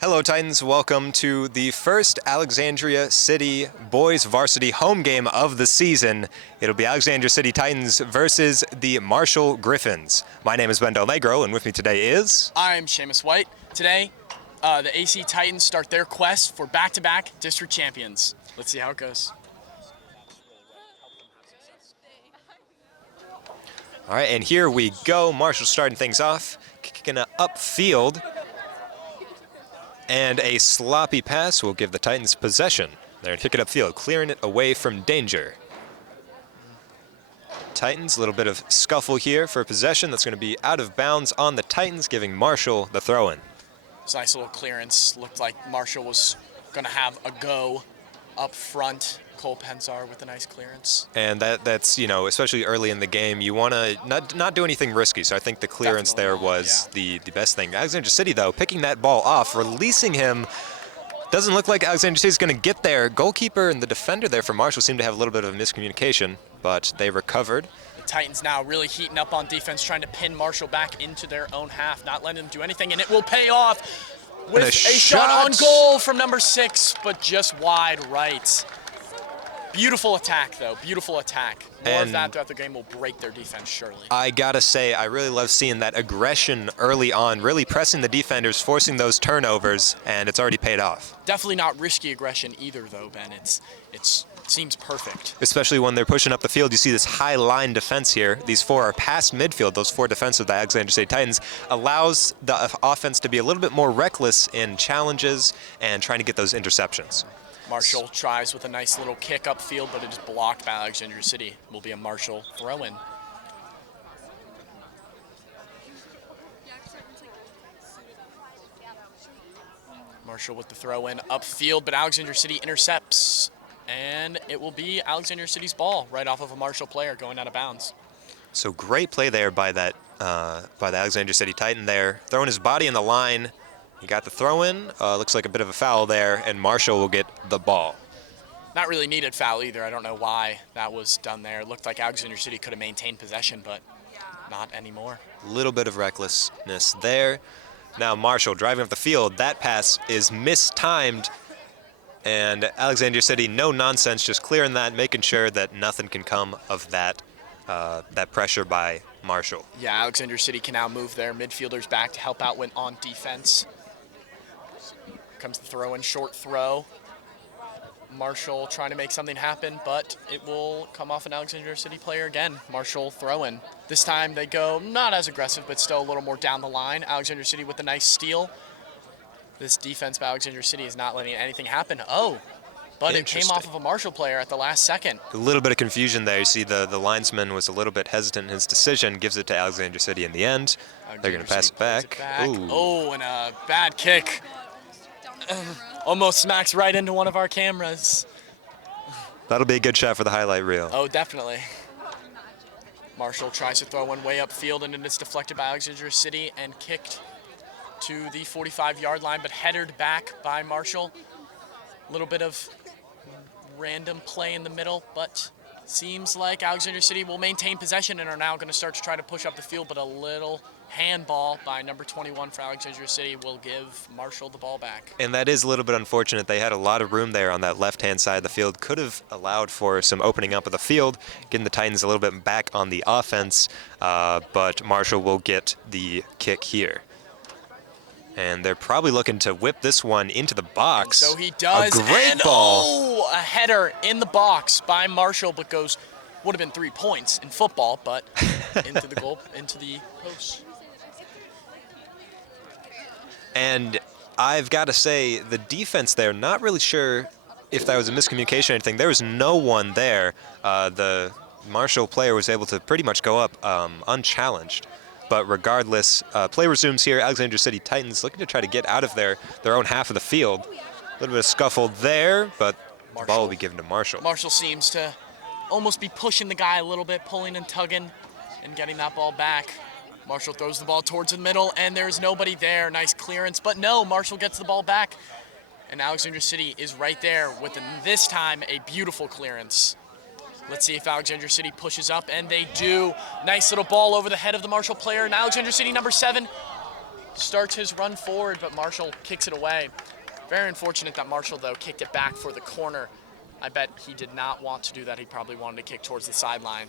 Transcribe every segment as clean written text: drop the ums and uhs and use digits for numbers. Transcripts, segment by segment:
Hello Titans, welcome to the first Alexandria City boys varsity home game of the season. It'll be Alexandria City Titans versus the Marshall Griffins. My name is Ben Delnegro, and with me today is... I'm Seamus White. Today, the AC Titans start their quest for back-to-back district champions. Let's see how it goes. All right, and here we go. Marshall starting things off, kicking it upfield. And a sloppy pass will give the Titans possession. They're kick it upfield, clearing it away from danger. Titans, a little bit of scuffle here for possession. That's going to be out of bounds on the Titans, giving Marshall the throw-in. It's a nice little clearance. Looked like Marshall was going to have a go up front. Cole Pensar with a nice clearance. And that's, you know, especially early in the game, you want to not do anything risky. So I think the clearance there was the best thing. Alexandria City, though, picking that ball off, releasing him. Doesn't look like Alexandria City is going to get there. Goalkeeper and the defender there for Marshall seem to have a little bit of miscommunication, but they recovered. The Titans now really heating up on defense, trying to pin Marshall back into their own half, not letting them do anything, and it will pay off with a shot on goal from number 6, but just wide right. Beautiful attack, though. Beautiful attack. More of that throughout the game will break their defense, surely. I gotta say, I really love seeing that aggression early on, really pressing the defenders, forcing those turnovers, and it's already paid off. Definitely not risky aggression either, though, Ben. It seems perfect. Especially when they're pushing up the field. You see this high line defense here. These 4 are past midfield. Those 4 defensive, the Alexandria State Titans, allows the offense to be a little bit more reckless in challenges and trying to get those interceptions. Marshall tries with a nice little kick upfield, but it is blocked by Alexandria City. Will be a Marshall throw-in. Marshall with the throw-in upfield, but Alexandria City intercepts. And it will be Alexandria City's ball right off of a Marshall player going out of bounds. So great play there by that by the Alexandria City Titan there, throwing his body in the line. He got the throw-in. Looks like a bit of a foul there, and Marshall will get the ball. Not really needed foul either. I don't know why that was done there. It looked like Alexandria City could have maintained possession, but not anymore. A little bit of recklessness there. Now Marshall driving up the field. That pass is mistimed, and Alexandria City, no nonsense, just clearing that, making sure that nothing can come of that pressure by Marshall. Yeah, Alexandria City can now move their midfielders back to help out when on defense. Comes the throw-in, short throw. Marshall trying to make something happen, but it will come off an Alexandria City player again. Marshall throw-in. This time they go not as aggressive, but still a little more down the line. Alexandria City with a nice steal. This defense by Alexandria City is not letting anything happen. Oh, but it came off of a Marshall player at the last second. A little bit of confusion there. You see the linesman was a little bit hesitant in his decision, gives it to Alexandria City in the end. They're going to pass it back. Ooh. Oh, and a bad kick. Almost smacks right into one of our cameras. That'll be a good shot for the highlight reel. Oh, definitely. Marshall tries to throw one way upfield, and it is deflected by Alexandria City and kicked to the 45-yard line, but headed back by Marshall. A little bit of random play in the middle, but seems like Alexandria City will maintain possession and are now going to start to try to push up the field, but a little handball by number 21 for Alexandria City will give Marshall the ball back. And that is a little bit unfortunate. They had a lot of room there on that left-hand side of the field. Could have allowed for some opening up of the field, getting the Titans a little bit back on the offense, but Marshall will get the kick here. And they're probably looking to whip this one into the box. And so he does. A great ball. Oh, a header in the box by Marshall, but would have been 3 points in football, but into the goal, into the post. And I've got to say, the defense there, not really sure if that was a miscommunication or anything. There was no one there. The Marshall player was able to pretty much go up unchallenged. But regardless, play resumes here. Alexandria City Titans looking to try to get out of their own half of the field. A little bit of scuffle there, but the ball will be given to Marshall. Marshall seems to almost be pushing the guy a little bit, pulling and tugging and getting that ball back. Marshall throws the ball towards the middle, and there's nobody there. Nice clearance, but no, Marshall gets the ball back. And Alexandria City is right there with, this time, a beautiful clearance. Let's see if Alexandria City pushes up, and they do. Nice little ball over the head of the Marshall player, and Alexandria City, number 7, starts his run forward, but Marshall kicks it away. Very unfortunate that Marshall, though, kicked it back for the corner. I bet he did not want to do that. He probably wanted to kick towards the sideline.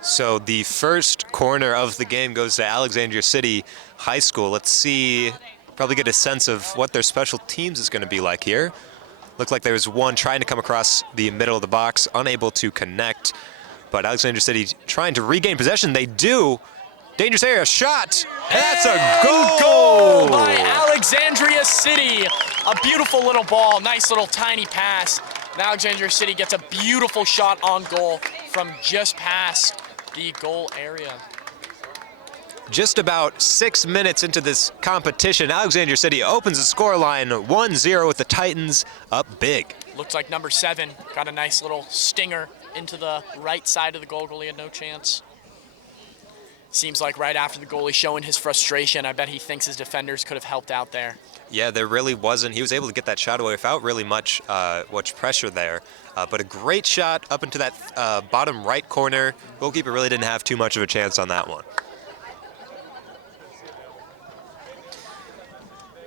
So the first corner of the game goes to Alexandria City High School. Let's see, probably get a sense of what their special teams is going to be like here. Looked like there was one trying to come across the middle of the box, unable to connect. But Alexandria City trying to regain possession. They do. Dangerous area shot. And that's a goal by Alexandria City. A beautiful little ball, nice little tiny pass. And Alexandria City gets a beautiful shot on goal from just past the goal area. Just about 6 minutes into this competition, Alexandria City opens the scoreline 1-0 with the Titans up big. Looks like number 7 got a nice little stinger into the right side of the goal. Goalie had no chance. Seems like right after the goalie showing his frustration, I bet he thinks his defenders could have helped out there. Yeah, there really wasn't. He was able to get that shot away without really much pressure there. But a great shot up into that bottom right corner. Goalkeeper really didn't have too much of a chance on that one.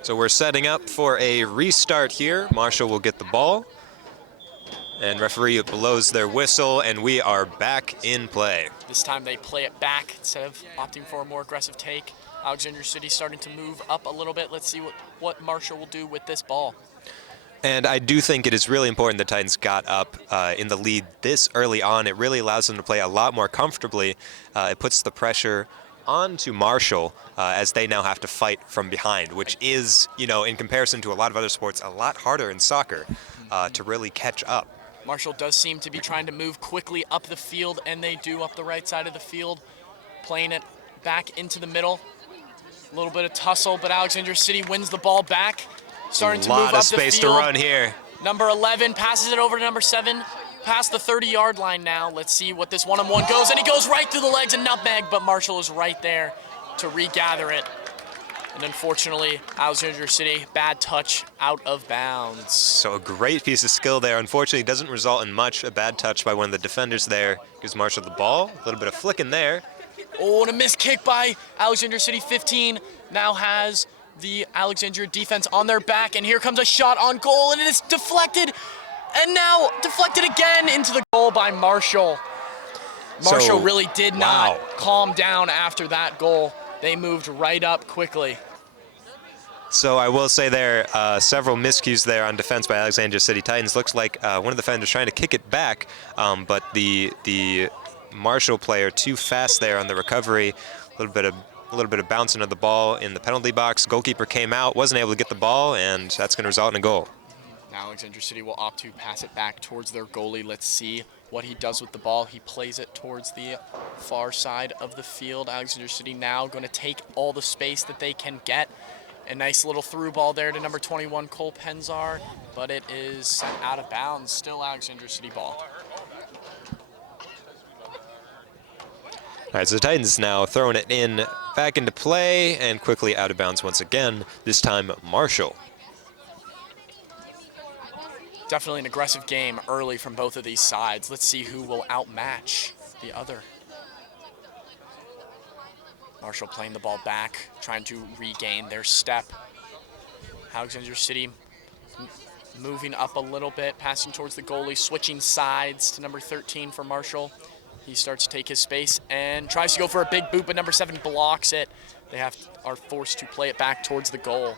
So we're setting up for a restart here. Marshall will get the ball. And referee blows their whistle, and we are back in play. This time they play it back instead of opting for a more aggressive take. Alexandria City starting to move up a little bit. Let's see what Marshall will do with this ball. And I do think it is really important the Titans got up in the lead this early on. It really allows them to play a lot more comfortably. It puts the pressure onto Marshall as they now have to fight from behind, which is, in comparison to a lot of other sports, a lot harder in soccer to really catch up. Marshall does seem to be trying to move quickly up the field, and they do up the right side of the field, playing it back into the middle. A little bit of tussle, but Alexandria City wins the ball back, starting to move up the field. A lot of space to run here. Number 11 passes it over to number 7, past the 30-yard line now. Let's see what this one-on-one goes, and he goes right through the legs and nutmeg, but Marshall is right there to regather it. And unfortunately, Alexandria City, bad touch, out of bounds. So a great piece of skill there. Unfortunately, it doesn't result in much. A bad touch by one of the defenders there. Gives Marshall the ball. A little bit of flicking there. Oh, and a missed kick by Alexandria City. 15 now has the Alexandria defense on their back. And here comes a shot on goal, and it is deflected. And now deflected again into the goal by Marshall. Marshall really did not calm down after that goal. They moved right up quickly. So I will say there, several miscues there on defense by Alexandria City Titans. Looks like one of the defenders trying to kick it back, but the Marshall player too fast there on the recovery. A little bit of bouncing of the ball in the penalty box. Goalkeeper came out, wasn't able to get the ball, and that's going to result in a goal. Now Alexandria City will opt to pass it back towards their goalie. Let's see what he does with the ball. He plays it towards the far side of the field. Alexandria City now going to take all the space that they can get. A nice little through ball there to number 21, Cole Penzar, but it is set out of bounds. Still Alexandria City ball. All right, so the Titans now throwing it back into play and quickly out of bounds once again. This time, Marshall. Definitely an aggressive game early from both of these sides. Let's see who will outmatch the other. Marshall playing the ball back, trying to regain their step. Alexandria City moving up a little bit, passing towards the goalie, switching sides to number 13 for Marshall. He starts to take his space and tries to go for a big boot, but number 7 blocks it. They are forced to play it back towards the goal.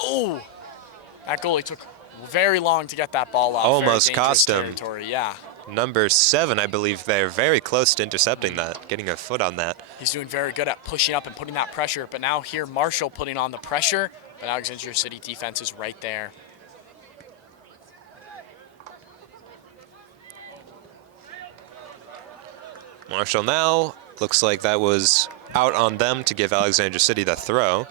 Oh, that goalie took very long to get that ball off. Almost cost him. Territory. Yeah. Number 7, I believe, they're very close to intercepting that, getting a foot on that. He's doing very good at pushing up and putting that pressure, but now here Marshall putting on the pressure, but Alexandria City defense is right there. Marshall now, looks like that was out on them to give Alexandria City the throw.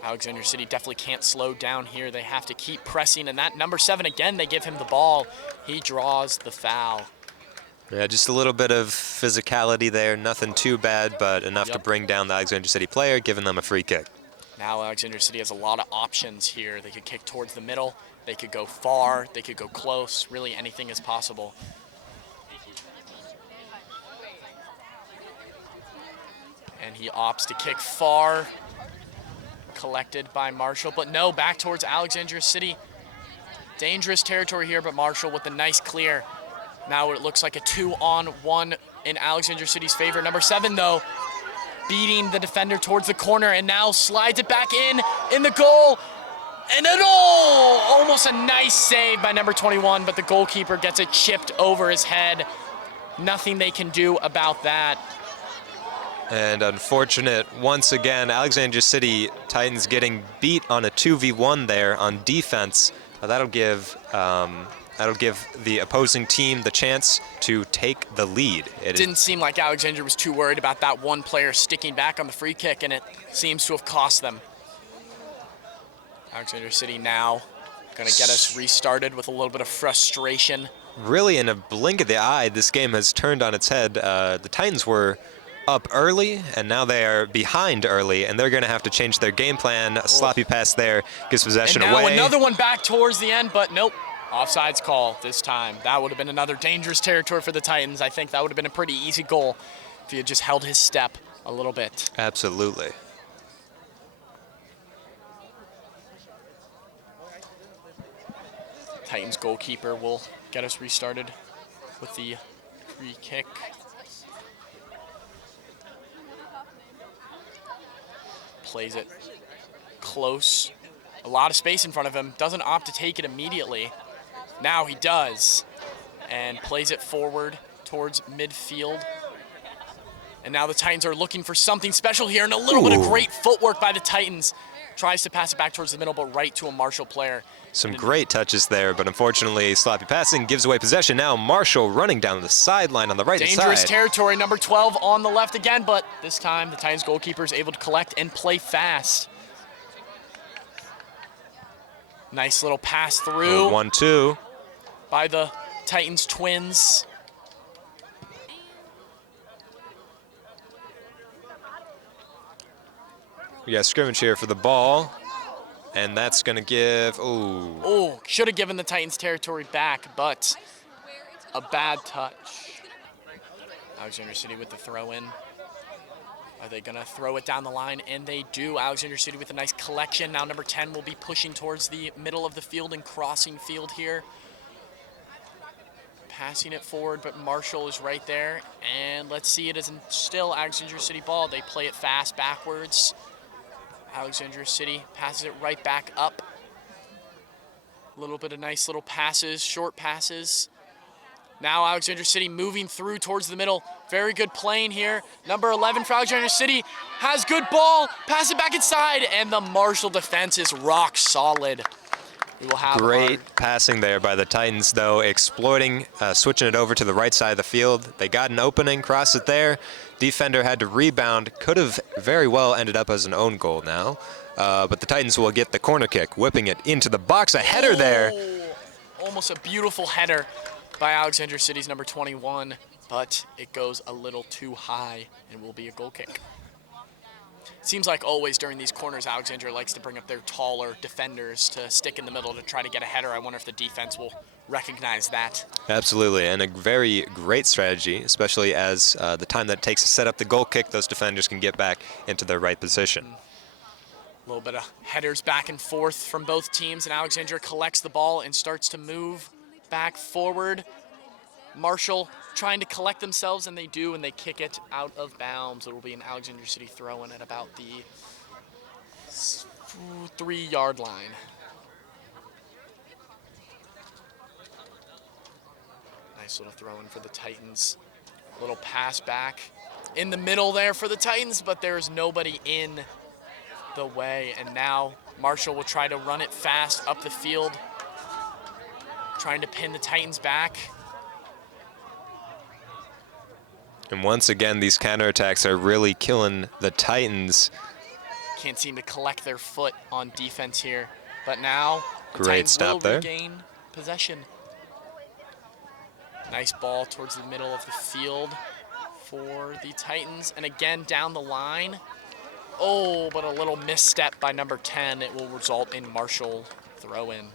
Alexandria City definitely can't slow down here. They have to keep pressing, and that number 7, again, they give him the ball. He draws the foul. Yeah, just a little bit of physicality there. Nothing too bad, but enough to bring down the Alexandria City player, giving them a free kick. Now Alexandria City has a lot of options here. They could kick towards the middle. They could go far. They could go close. Really, anything is possible. And he opts to kick far. Collected by Marshall, but no, back towards Alexandria City. Dangerous territory here, but Marshall with the nice clear. Now it looks like a 2-on-1 in Alexandria City's favor. Number 7, though, beating the defender towards the corner and now slides it back in the goal. And a goal! Almost a nice save by number 21, but the goalkeeper gets it chipped over his head. Nothing they can do about that. And unfortunate, once again, Alexandria City Titans getting beat on a 2v1 there on defense. That'll give the opposing team the chance to take the lead. It didn't seem like Alexandria was too worried about that one player sticking back on the free kick, and it seems to have cost them. Alexandria City now going to get us restarted with a little bit of frustration. Really, in a blink of the eye, this game has turned on its head. The Titans were up early, and now they are behind early, and they're going to have to change their game plan. A sloppy pass there gives possession and now away. Another one back towards the end, but nope. Offsides call this time. That would have been another dangerous territory for the Titans. I think that would have been a pretty easy goal if he had just held his step a little bit. Absolutely. Titans goalkeeper will get us restarted with the free kick. Plays it close. A lot of space in front of him. Doesn't opt to take it immediately. Now he does. And plays it forward towards midfield. And now the Titans are looking for something special here, and a little bit of great footwork by the Titans. Tries to pass it back towards the middle, but right to a Marshall player. Some great touches there, but unfortunately, sloppy passing gives away possession. Now Marshall running down the sideline on the right side. Dangerous territory, number 12 on the left again, but this time the Titans goalkeeper is able to collect and play fast. Nice little pass through. 1-2. By the Titans twins. We got scrimmage here for the ball, and that's going to give, Oh, should have given the Titans territory back, but a bad touch. Alexandria City with the throw in. Are they going to throw it down the line? And they do. Alexandria City with a nice collection. Now number 10 will be pushing towards the middle of the field and crossing field here. Passing it forward, but Marshall is right there. And let's see, it is still Alexandria City ball. They play it fast backwards. Alexandria City passes it right back up. A little bit of nice little passes, short passes. Now Alexandria City moving through towards the middle. Very good playing here. Number 11 for Alexandria City has good ball. Pass it back inside, and the Marshall defense is rock solid. We will have great passing there by the Titans, though, exploiting, switching it over to the right side of the field. They got an opening, crossed it there. Defender had to rebound. Could have very well ended up as an own goal now. But the Titans will get the corner kick, whipping it into the box. A header there. Almost a beautiful header by Alexandria City's number 21, but it goes a little too high and will be a goal kick. Seems like always during these corners, Alexandria likes to bring up their taller defenders to stick in the middle to try to get a header. I wonder if the defense will recognize that. Absolutely, and a very great strategy, especially as the time that it takes to set up the goal kick, those defenders can get back into their right position. A little bit of headers back and forth from both teams, and Alexandria collects the ball and starts to move back forward. Marshall trying to collect themselves, and they do, and they kick it out of bounds. It will be an Alexandria City throw-in at about the 3-yard line. Nice little throw-in for the Titans. A little pass back in the middle there for the Titans, but there's nobody in the way. And now Marshall will try to run it fast up the field, trying to pin the Titans back. And once again, these counterattacks are really killing the Titans. Can't seem to collect their foot on defense here. But now, the Titans will regain possession. Nice ball towards the middle of the field for the Titans. And again, down the line. Oh, but a little misstep by number 10. It will result in Marshall throw-in.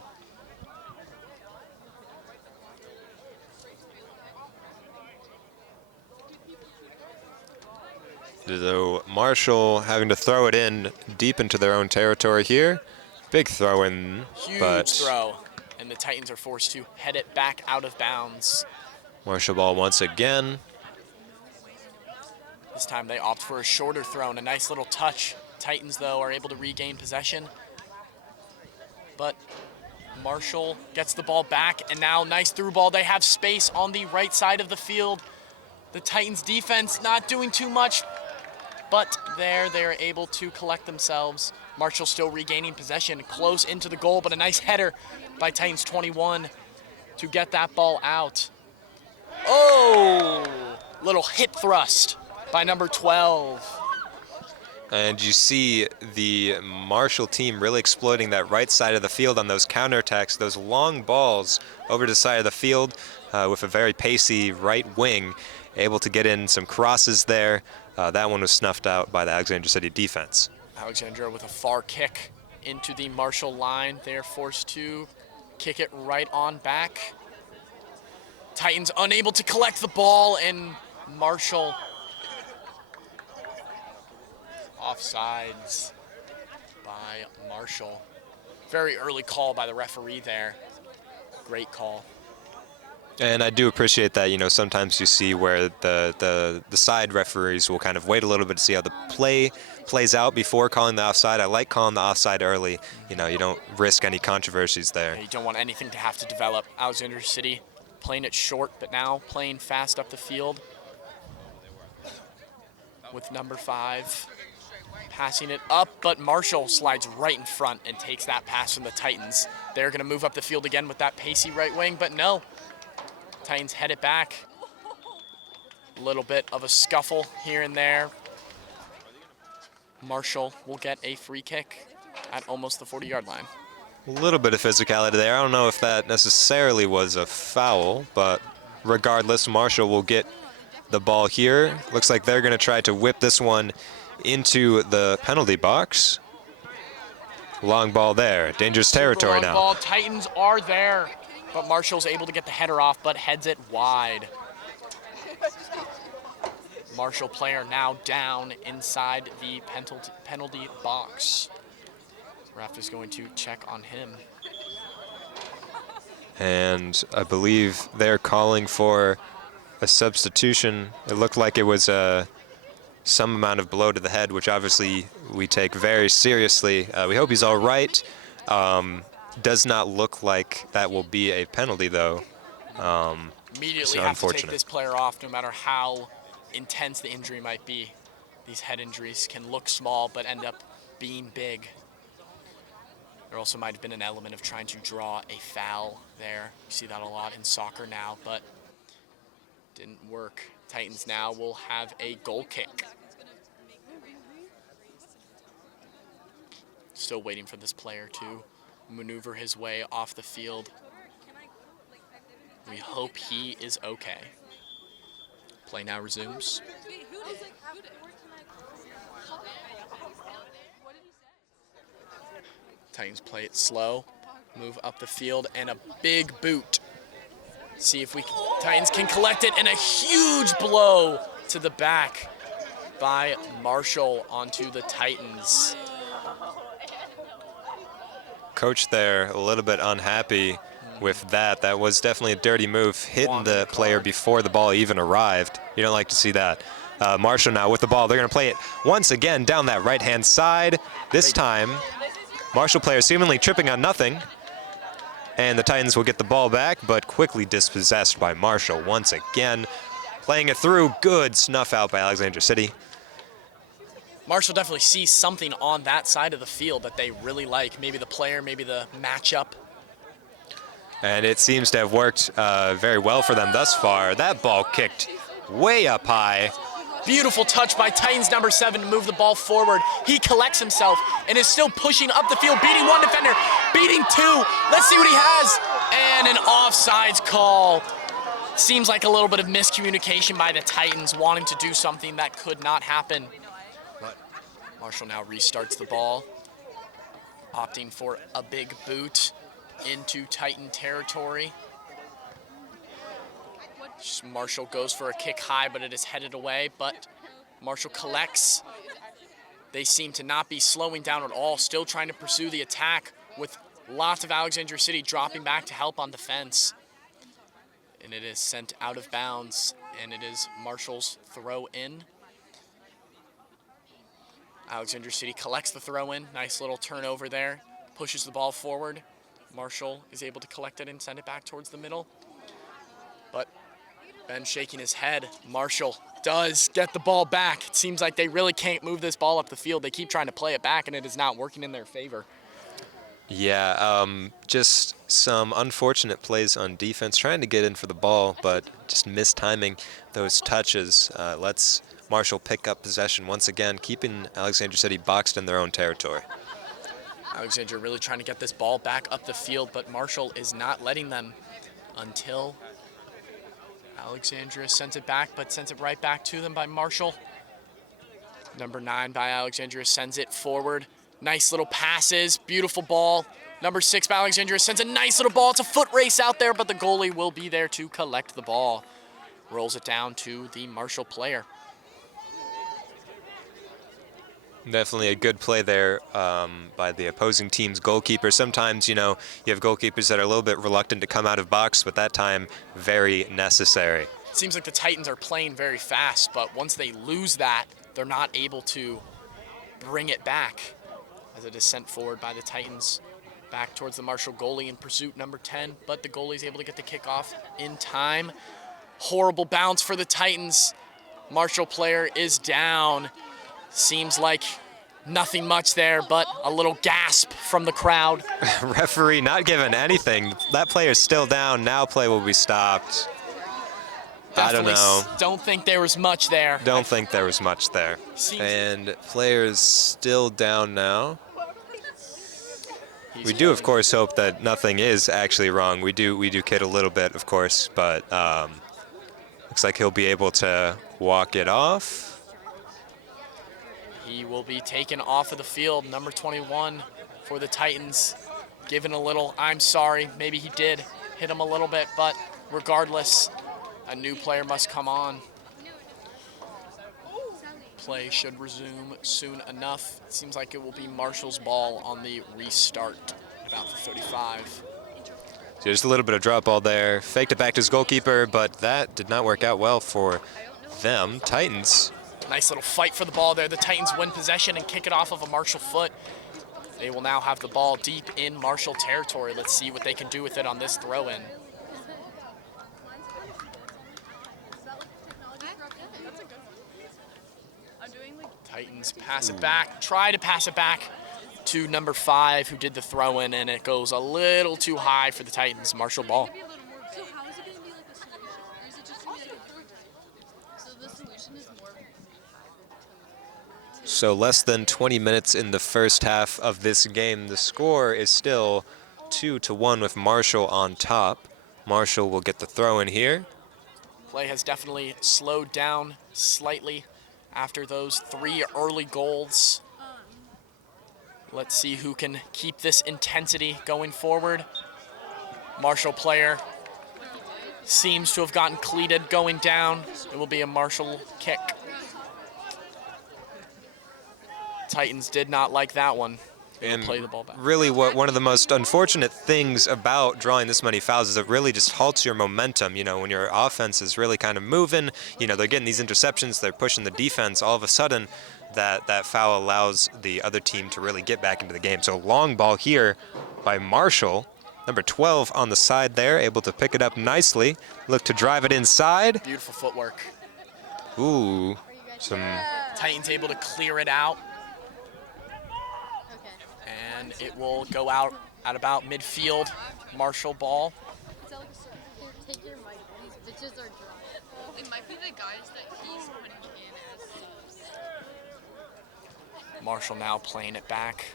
So Marshall having to throw it in deep into their own territory here. Big throw in, Huge but throw. And the Titans are forced to head it back out of bounds. Marshall ball once again. This time they opt for a shorter throw and a nice little touch. Titans, though, are able to regain possession. But Marshall gets the ball back, and now nice through ball. They have space on the right side of the field. The Titans defense not doing too much, but they're able to collect themselves. Marshall still regaining possession, close into the goal, but a nice header by Titans 21 to get that ball out. Oh, little hip thrust by number 12. And you see the Marshall team really exploiting that right side of the field on those counterattacks, those long balls over to the side of the field with a very pacey right wing, able to get in some crosses there. That one was snuffed out by the Alexandria City defense. Alexandria with a far kick into the Marshall line. They're forced to kick it right on back. Titans unable to collect the ball, and Marshall offsides by Marshall. Very early call by the referee there. Great call. And I do appreciate that, you know, sometimes you see where the side referees will kind of wait a little bit to see how the play plays out before calling the offside. I like calling the offside early. You know, you don't risk any controversies there. You don't want anything to have to develop. Alexandria City playing it short, but now playing fast up the field with number 5 passing it up, but Marshall slides right in front and takes that pass from the Titans. They're going to move up the field again with that pacey right wing, but no. Titans head it back. A little bit of a scuffle here and there. Marshall will get a free kick at almost the 40-yard line. A little bit of physicality there. I don't know if that necessarily was a foul, but regardless, Marshall will get the ball here. Looks like they're going to try to whip this one into the penalty box. Long ball there. Dangerous territory now. Ball. Titans are there, but Marshall's able to get the header off, but heads it wide. Marshall player now down inside the penalty box. Ref is going to check on him. And I believe they're calling for a substitution. It looked like it was some amount of blow to the head, which obviously we take very seriously. We hope he's all right. Does not look like that will be a penalty, though. Immediately have to take this player off, no matter how intense the injury might be. These head injuries can look small, but end up being big. There also might have been an element of trying to draw a foul there. You see that a lot in soccer now, but didn't work. Titans now will have a goal kick. Still waiting for this player to maneuver his way off the field. We hope he is okay. Play now resumes. Titans play it slow, move up the field, and a big boot. See if Titans can collect it, and a huge blow to the back by Marshall onto the Titans. Coach there a little bit unhappy with that. That was definitely a dirty move, hitting the player before the ball even arrived. You don't like to see that. Marshall now with the ball. They're going to play it once again down that right-hand side. This time, Marshall player seemingly tripping on nothing. And the Titans will get the ball back, but quickly dispossessed by Marshall once again. Playing it through, good snuff out by Alexandria City. Marshall definitely sees something on that side of the field that they really like. Maybe the player, maybe the matchup. And it seems to have worked very well for them thus far. That ball kicked way up high. Beautiful touch by Titans number 7 to move the ball forward. He collects himself and is still pushing up the field, beating one defender, beating 2. Let's see what he has. And an offsides call. Seems like a little bit of miscommunication by the Titans wanting to do something that could not happen. But Marshall now restarts the ball, opting for a big boot into Titan territory. Marshall goes for a kick high, but it is headed away. But Marshall collects. They seem to not be slowing down at all, still trying to pursue the attack with lots of Alexandria City dropping back to help on defense. And it is sent out of bounds, and it is Marshall's throw in. Alexandria City collects the throw in. Nice little turnover there. Pushes the ball forward. Marshall is able to collect it and send it back towards the middle. But Ben shaking his head. Marshall does get the ball back. It seems like they really can't move this ball up the field. They keep trying to play it back, and it is not working in their favor. Yeah, just some unfortunate plays on defense, trying to get in for the ball, but just mistiming those touches. Lets Marshall pick up possession once again, keeping Alexandria City boxed in their own territory. Alexandria really trying to get this ball back up the field, but Marshall is not letting them until Alexandria sends it back, but sends it right back to them by Marshall. Number 9 by Alexandria sends it forward. Nice little passes, beautiful ball. Number 6 by Alexandria sends a nice little ball. It's a foot race out there, but the goalie will be there to collect the ball. Rolls it down to the Marshall player. Definitely a good play there by the opposing team's goalkeeper. Sometimes, you know, you have goalkeepers that are a little bit reluctant to come out of box, but that time, very necessary. It seems like the Titans are playing very fast, but once they lose that, they're not able to bring it back. As it is sent forward by the Titans back towards the Marshall goalie in pursuit, number 10, but the goalie is able to get the kickoff in time. Horrible bounce for the Titans. Marshall player is down. Seems like nothing much there, but a little gasp from the crowd. Referee not giving anything. That player's still down. Now play will be stopped. Definitely I don't know. Don't think there was much there. Don't think there was much there. And player's still down now. We do, of course, hope that nothing is actually wrong. We do kid a little bit, of course, but looks like he'll be able to walk it off. He will be taken off of the field, number 21 for the Titans. Given a little, I'm sorry, maybe he did hit him a little bit, but regardless, a new player must come on. Play should resume soon enough. It seems like it will be Marshall's ball on the restart, about the 35. Just a little bit of drop ball there. Faked it back to his goalkeeper, but that did not work out well for them. Titans. Nice little fight for the ball there. The Titans win possession and kick it off of a Marshall foot. They will now have the ball deep in Marshall territory. Let's see what they can do with it on this throw-in. Titans pass it back, try to pass it back to number 5 who did the throw-in, and it goes a little too high for the Titans. Marshall ball. So how is it going to be like a solution? Or is it just going to be like a filter? So the solution is more rehab. So less than 20 minutes in the first half of this game. The score is still 2-1 with Marshall on top. Marshall will get the throw in here. Play has definitely slowed down slightly after those 3 early goals. Let's see who can keep this intensity going forward. Marshall player seems to have gotten cleated going down. It will be a Marshall kick. Titans did not like that one. And play the ball back. Really, one of the most unfortunate things about drawing this many fouls is it really just halts your momentum. You know, when your offense is really kind of moving, you know, they're getting these interceptions, they're pushing the defense, all of a sudden that foul allows the other team to really get back into the game. So long ball here by Marshall. Number 12 on the side there, able to pick it up nicely. Look to drive it inside. Beautiful footwork. Ooh, some... Titans able to clear it out. And it will go out at about midfield. Marshall ball. Take your mic. These bitches are drunk. It might be the guys that he's putting in as subs. Marshall now playing it back.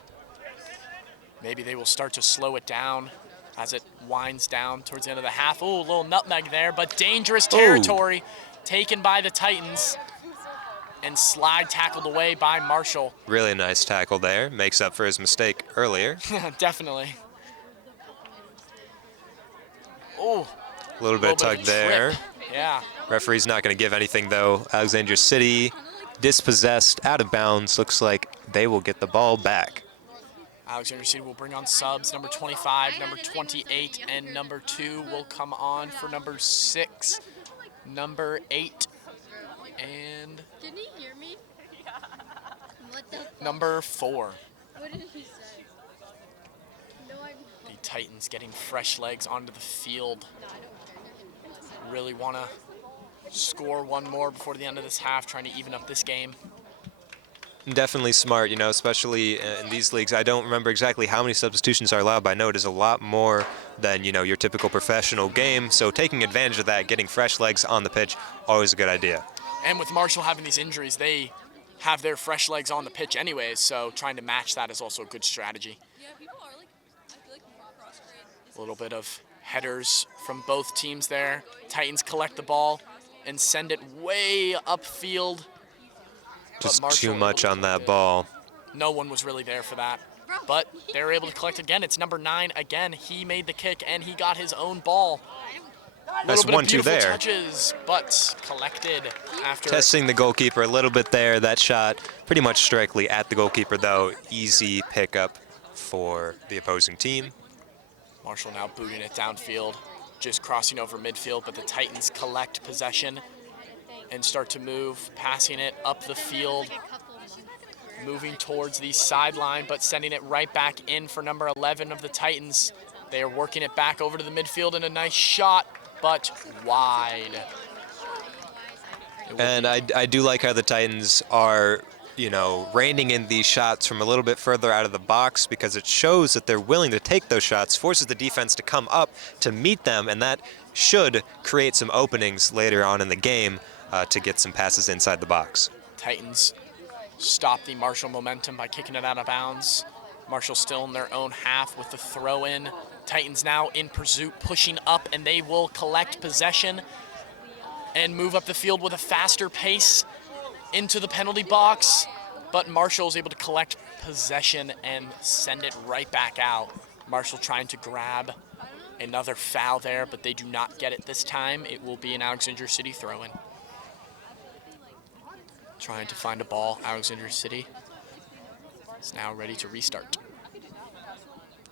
Maybe they will start to slow it down as it winds down towards the end of the half. Ooh, a little nutmeg there, but dangerous territory taken by the Titans. And slide tackled away by Marshall. Really nice tackle there. Makes up for his mistake earlier. Definitely. Oh. A little bit of tug there. Yeah. Referee's not going to give anything, though. Alexandria City dispossessed, out of bounds. Looks like they will get the ball back. Alexandria City will bring on subs. Number 25, number 28, and number 2 will come on for number 6, number 8, and Can he hear me? What the fuck? number 4. What did he say? No, The Titans getting fresh legs onto the field. Really want to score one more before the end of this half, trying to even up this game. Definitely smart, you know, especially in these leagues. I don't remember exactly how many substitutions are allowed, but I know it is a lot more than, you know, your typical professional game. So taking advantage of that, getting fresh legs on the pitch, always a good idea. And with Marshall having these injuries, they have their fresh legs on the pitch anyways, so trying to match that is also a good strategy. Yeah, people are like, I feel like cross grade. A little bit of headers from both teams there. Titans collect the ball and send it way upfield. Just Marshall too much able to on that collect it. ball. No one was really there for that. But they're able to collect again. It's number 9 again. He made the kick and he got his own ball. Nice Little bit of 1-2 beautiful there. touches, but collected after. Testing the goalkeeper a little bit there. That shot pretty much strictly at the goalkeeper, though. Easy pickup for the opposing team. Marshall now booting it downfield, just crossing over midfield, but the Titans collect possession and start to move, passing it up the field, moving towards the sideline, but sending it right back in for number 11 of the Titans. They are working it back over to the midfield, and a nice shot, but wide. And I do like how the Titans are, you know, reining in these shots from a little bit further out of the box, because it shows that they're willing to take those shots, forces the defense to come up to meet them, and that should create some openings later on in the game to get some passes inside the box. Titans stop the Marshall momentum by kicking it out of bounds. Marshall still in their own half with the throw in. Titans now in pursuit, pushing up, and they will collect possession and move up the field with a faster pace into the penalty box. But Marshall is able to collect possession and send it right back out. Marshall trying to grab another foul there, but they do not get it this time. It will be an Alexandria City throw-in. Trying to find a ball, Alexandria City is now ready to restart.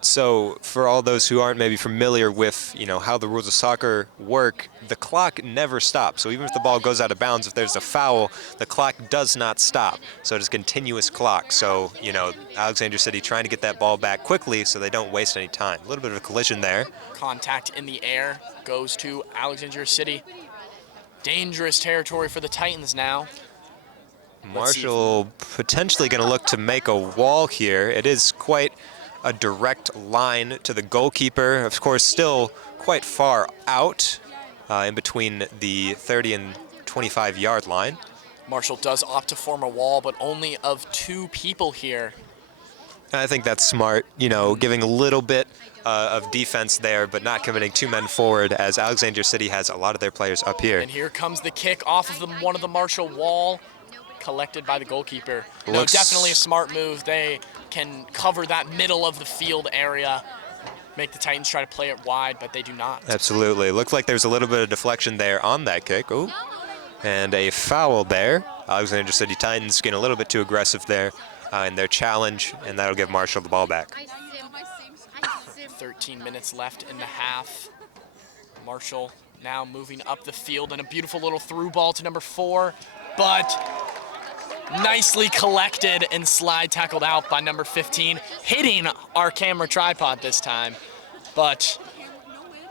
So for all those who aren't maybe familiar with, you know, how the rules of soccer work, the clock never stops. So even if the ball goes out of bounds, if there's a foul, the clock does not stop. So it is a continuous clock. So, you know, Alexandria City trying to get that ball back quickly so they don't waste any time. A little bit of a collision there. Contact in the air goes to Alexandria City. Dangerous territory for the Titans now. Marshall potentially going to look to make a wall here. It is quite a direct line to the goalkeeper. Of course, still quite far out in between the 30 and 25-yard line. Marshall does opt to form a wall, but only of 2 people here. I think that's smart, you know, giving a little bit of defense there, but not committing 2 men forward, as Alexandria City has a lot of their players up here. And here comes the kick off of one of the Marshall wall, collected by the goalkeeper. No, definitely a smart move. They can cover that middle of the field area, make the Titans try to play it wide, but they do not. Absolutely. Looked like there's a little bit of deflection there on that kick. Ooh. And a foul there. Alexandria City Titans getting a little bit too aggressive there in their challenge, and that'll give Marshall the ball back. 13 minutes left in the half. Marshall now moving up the field, and a beautiful little through ball to number 4, but nicely collected and slide tackled out by number 15, hitting our camera tripod this time. But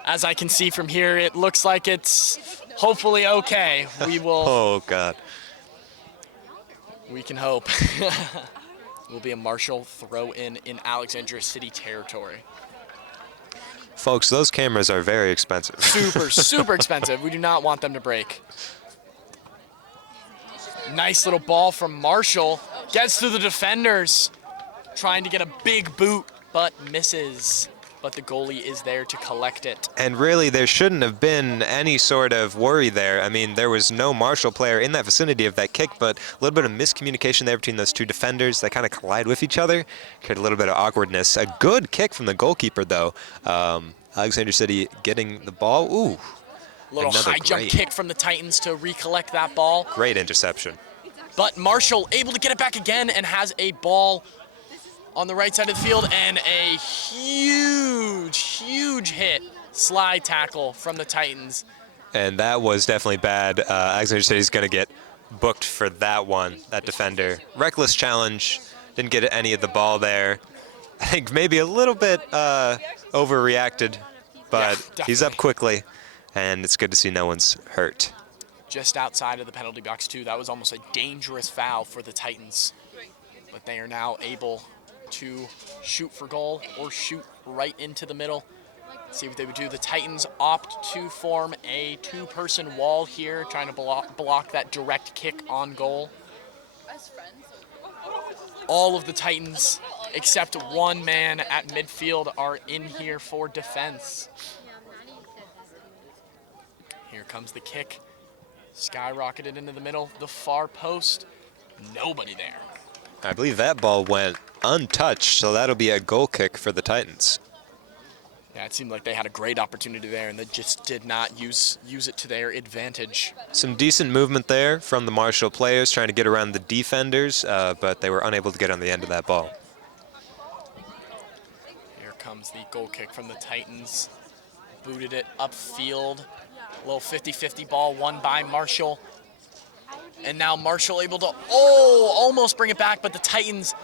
as I can see from here, it looks like it's hopefully okay. We will. Oh, God. We can hope. Will be a Marshall throw-in Alexandria City territory. Folks, those cameras are very expensive. Super expensive. We do not want them to break. Nice little ball from Marshall. Gets through the defenders. Trying to get a big boot, but misses. But the goalie is there to collect it. And really, there shouldn't have been any sort of worry there. I mean, there was no Marshall player in that vicinity of that kick, but a little bit of miscommunication there between those 2 defenders. They kind of collide with each other. Create a little bit of awkwardness. A good kick from the goalkeeper, though. Alexandria City getting the ball. Ooh. Little high jump kick from the Titans to recollect that ball. Great interception. But Marshall able to get it back again and has a ball on the right side of the field and a huge, huge hit. Slide tackle from the Titans. And that was definitely bad. Alexandria City's going to get booked for that one, that defender. Reckless challenge, didn't get any of the ball there. I think maybe a little bit overreacted, but he's up quickly, and it's good to see no one's hurt. Just outside of the penalty box, too. That was almost a dangerous foul for the Titans. But they are now able to shoot for goal or shoot right into the middle. See what they would do. The Titans opt to form a two-person wall here, trying to block that direct kick on goal. All of the Titans, except one man at midfield, are in here for defense. Here comes the kick. Skyrocketed into the middle. The far post. Nobody there. I believe that ball went untouched, so that'll be a goal kick for the Titans. Yeah, it seemed like they had a great opportunity there, and they just did not use it to their advantage. Some decent movement there from the Marshall players trying to get around the defenders, but they were unable to get on the end of that ball. Here comes the goal kick from the Titans. Booted it upfield. A little 50-50 ball won by Marshall. And now Marshall able to, almost bring it back, but the Titans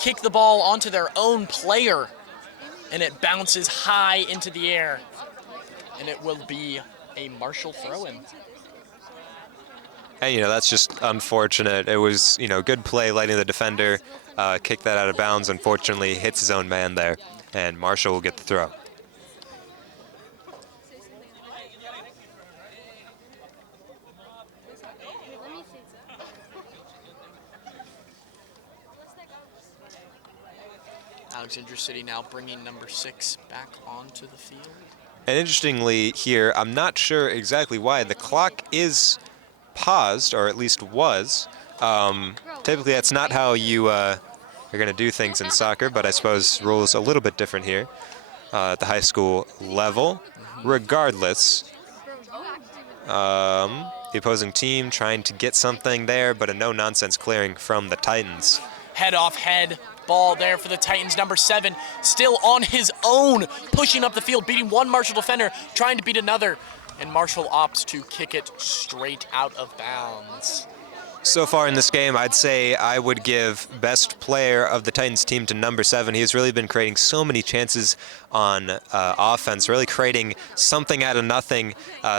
kick the ball onto their own player. And it bounces high into the air. And it will be a Marshall throw-in. And, that's just unfortunate. It was, good play letting the defender kick that out of bounds. Unfortunately, hits his own man there. And Marshall will get the throw. Alexandria City now bringing number 6 back onto the field. And interestingly here, I'm not sure exactly why. The clock is paused, or at least was. Typically, that's not how you are going to do things in soccer, but I suppose rules a little bit different here at the high school level. Regardless, the opposing team trying to get something there, but a no-nonsense clearing from the Titans. Head off head. Ball there for the Titans. Number 7 still on his own, pushing up the field, beating one Marshall defender, trying to beat another. And Marshall opts to kick it straight out of bounds. So far in this game, I'd say I would give best player of the Titans team to number 7. He has really been creating so many chances on offense, really creating something out of nothing.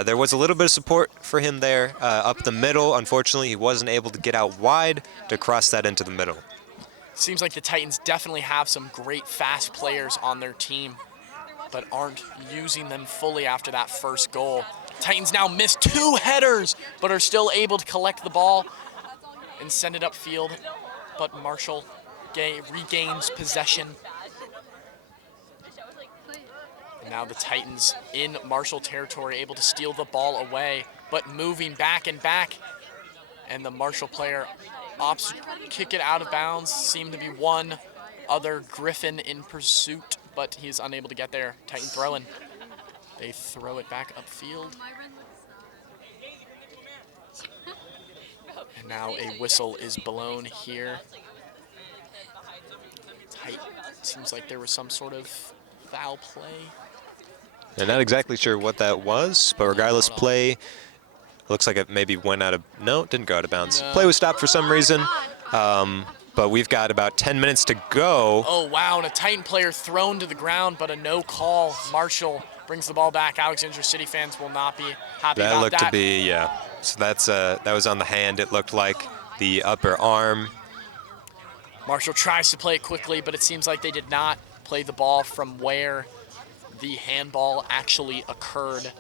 There was a little bit of support for him there up the middle. Unfortunately, he wasn't able to get out wide to cross that into the middle. Seems like the Titans definitely have some great fast players on their team, but aren't using them fully after that first goal. Titans now miss 2 headers, but are still able to collect the ball and send it upfield. But Marshall regains possession. And now the Titans in Marshall territory, able to steal the ball away, but moving back and back. And the Marshall player opts to kick it out of bounds. Seemed to be one other Griffin in pursuit, but he is unable to get there. Titan throw-in. They throw it back upfield. And now a whistle is blown here. Seems like there was some sort of foul play. I'm not exactly sure what that was, but regardless, play looks like it maybe went out of, no, it didn't go out of bounds. No. Play was stopped for some reason, but we've got about 10 minutes to go. Oh, wow, and a Titan player thrown to the ground, but a no call. Marshall brings the ball back. Alexandria City fans will not be happy about that. That looked to be, yeah. So that was on the hand. It looked like the upper arm. Marshall tries to play it quickly, but it seems like they did not play the ball from where the handball actually occurred.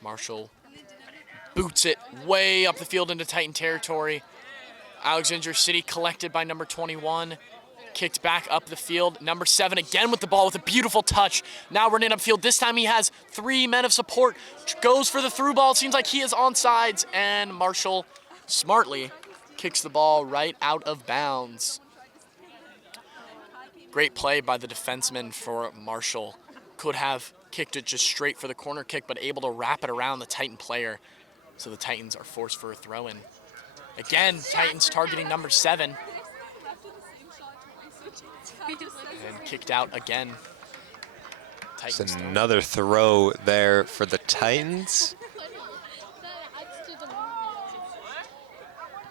Marshall boots it way up the field into Titan territory. Alexandria City collected by number 21. Kicked back up the field. Number 7 again with the ball with a beautiful touch. Now running upfield. This time he has 3 men of support. Goes for the through ball. Seems like he is on sides. And Marshall smartly kicks the ball right out of bounds. Great play by the defenseman for Marshall. could have kicked it just straight for the corner kick, but able to wrap it around the Titan player. So the Titans are forced for a throw-in. Again, Titans targeting number 7. And kicked out again. It's Titans another throw there for the Titans.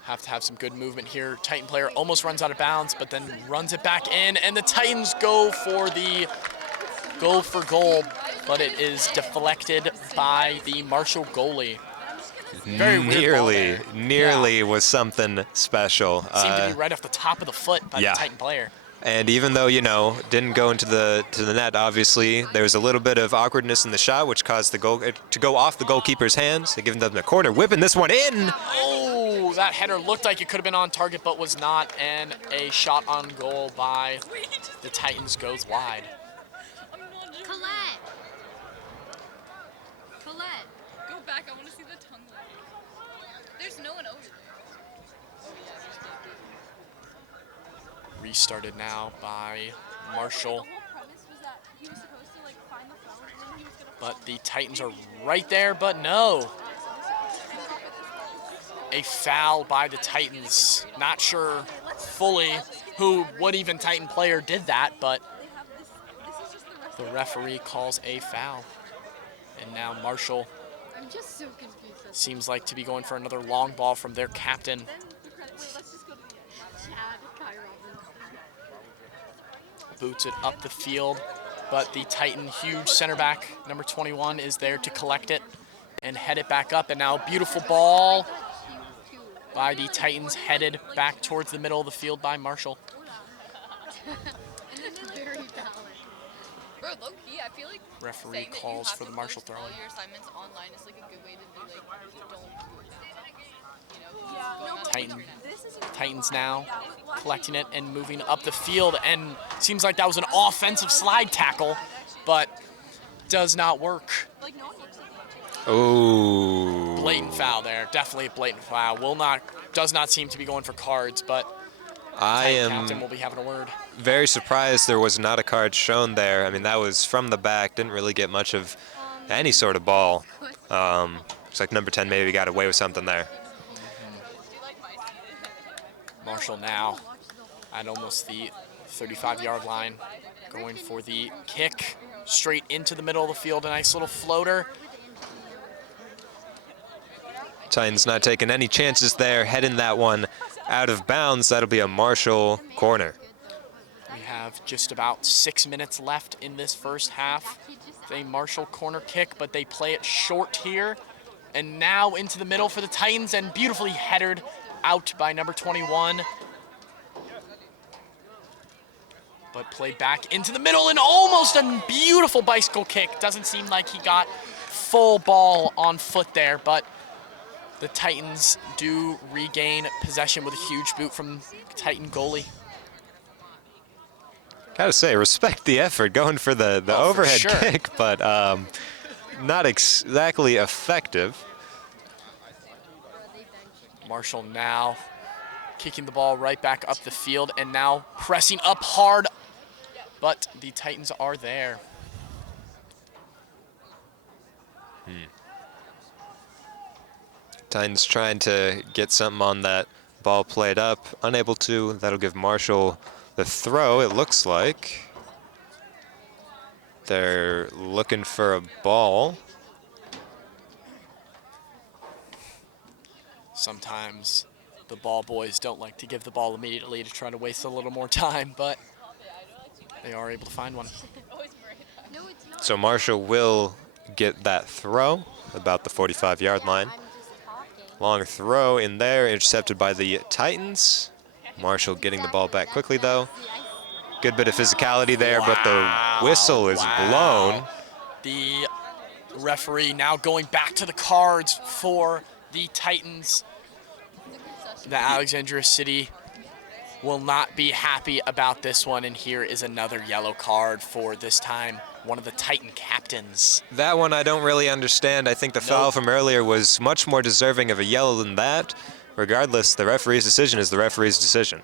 have to have some good movement here. Titan player almost runs out of bounds, but then runs it back in, and the Titans go for goal, but it is deflected by the Marshall goalie. Very weird ball there. Nearly was something special. Seemed to be right off the top of the foot by the Titan player. And even though, you know, didn't go into the net, obviously, there was a little bit of awkwardness in the shot, which caused the goal to go off the goalkeeper's hands. They giving them the corner, whipping this one in. Oh, that header looked like it could have been on target, but was not. And a shot on goal by the Titans goes wide. Colette, go back. I want to see the tongue leg. There's no one over there. Restarted now by Marshall. But the Titans are right there, but no. A foul by the Titans. Not sure fully what even Titan player did that, but the referee calls a foul. And now Marshall seems like to be going for another long ball from their captain. Boots it up the field, but the Titan huge center back, number 21, is there to collect it and head it back up. And now a beautiful ball by the Titans, headed back towards the middle of the field by Marshall. Bro, low key, I feel like referee calls for the Marshall throw. All your assignments online is like a good way to do Titans now collecting it and moving up the field, and seems like that was an offensive slide tackle, but does not work. Oh. Blatant foul there, definitely a blatant foul. Does not seem to be going for cards, but captain will be having a word. Very surprised there was not a card shown there. I mean, that was from the back, didn't really get much of any sort of ball. Looks like number 10 maybe got away with something there. Marshall now at almost the 35-yard line, going for the kick straight into the middle of the field. A nice little floater. Titans not taking any chances there, heading that one out of bounds. That'll be a Marshall corner. We have just about 6 minutes left in this first half. It's a Marshall corner kick, but they play it short here. And now into the middle for the Titans, and beautifully headed out by number 21. But played back into the middle, and almost a beautiful bicycle kick. Doesn't seem like he got full ball on foot there, but the Titans do regain possession with a huge boot from Titan goalie. Gotta say, respect the effort going for the overhead kick, but not exactly effective. Marshall now kicking the ball right back up the field, and now pressing up hard, but the Titans are there. Titans trying to get something on that ball played up, unable to. That'll give Marshall the throw, it looks like. They're looking for a ball. Sometimes the ball boys don't like to give the ball immediately to try to waste a little more time, but they are able to find one. So Marshall will get that throw about the 45-yard line. Long throw in there, intercepted by the Titans. Marshall getting the ball back quickly, though. Good bit of physicality there, but the whistle is blown. The referee now going back to the cards for the Titans. The Alexandria City will not be happy about this one, and here is another yellow card for, this time, one of the Titan captains. That one I don't really understand. I think the foul from earlier was much more deserving of a yellow than that. Regardless, the referee's decision is the referee's decision.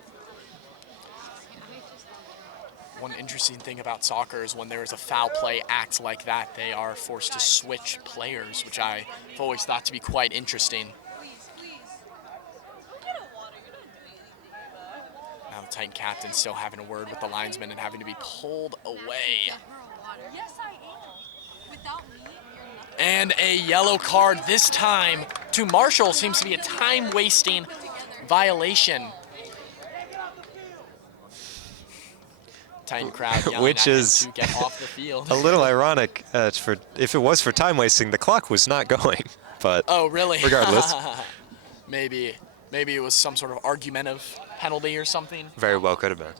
One interesting thing about soccer is when there is a foul play act like that, they are forced to switch players, which I've always thought to be quite interesting. Now the Titan captain still having a word with the linesman and having to be pulled away. Yes, I am. Without me, you're And a yellow card this time to Marshall. Seems to be a time-wasting violation. Titan crowd yelling Which at him is to get off the field. a little ironic. If it was for time wasting, the clock was not going. But Oh, really? regardless, Maybe it was some sort of argumentative penalty or something. very well could have been.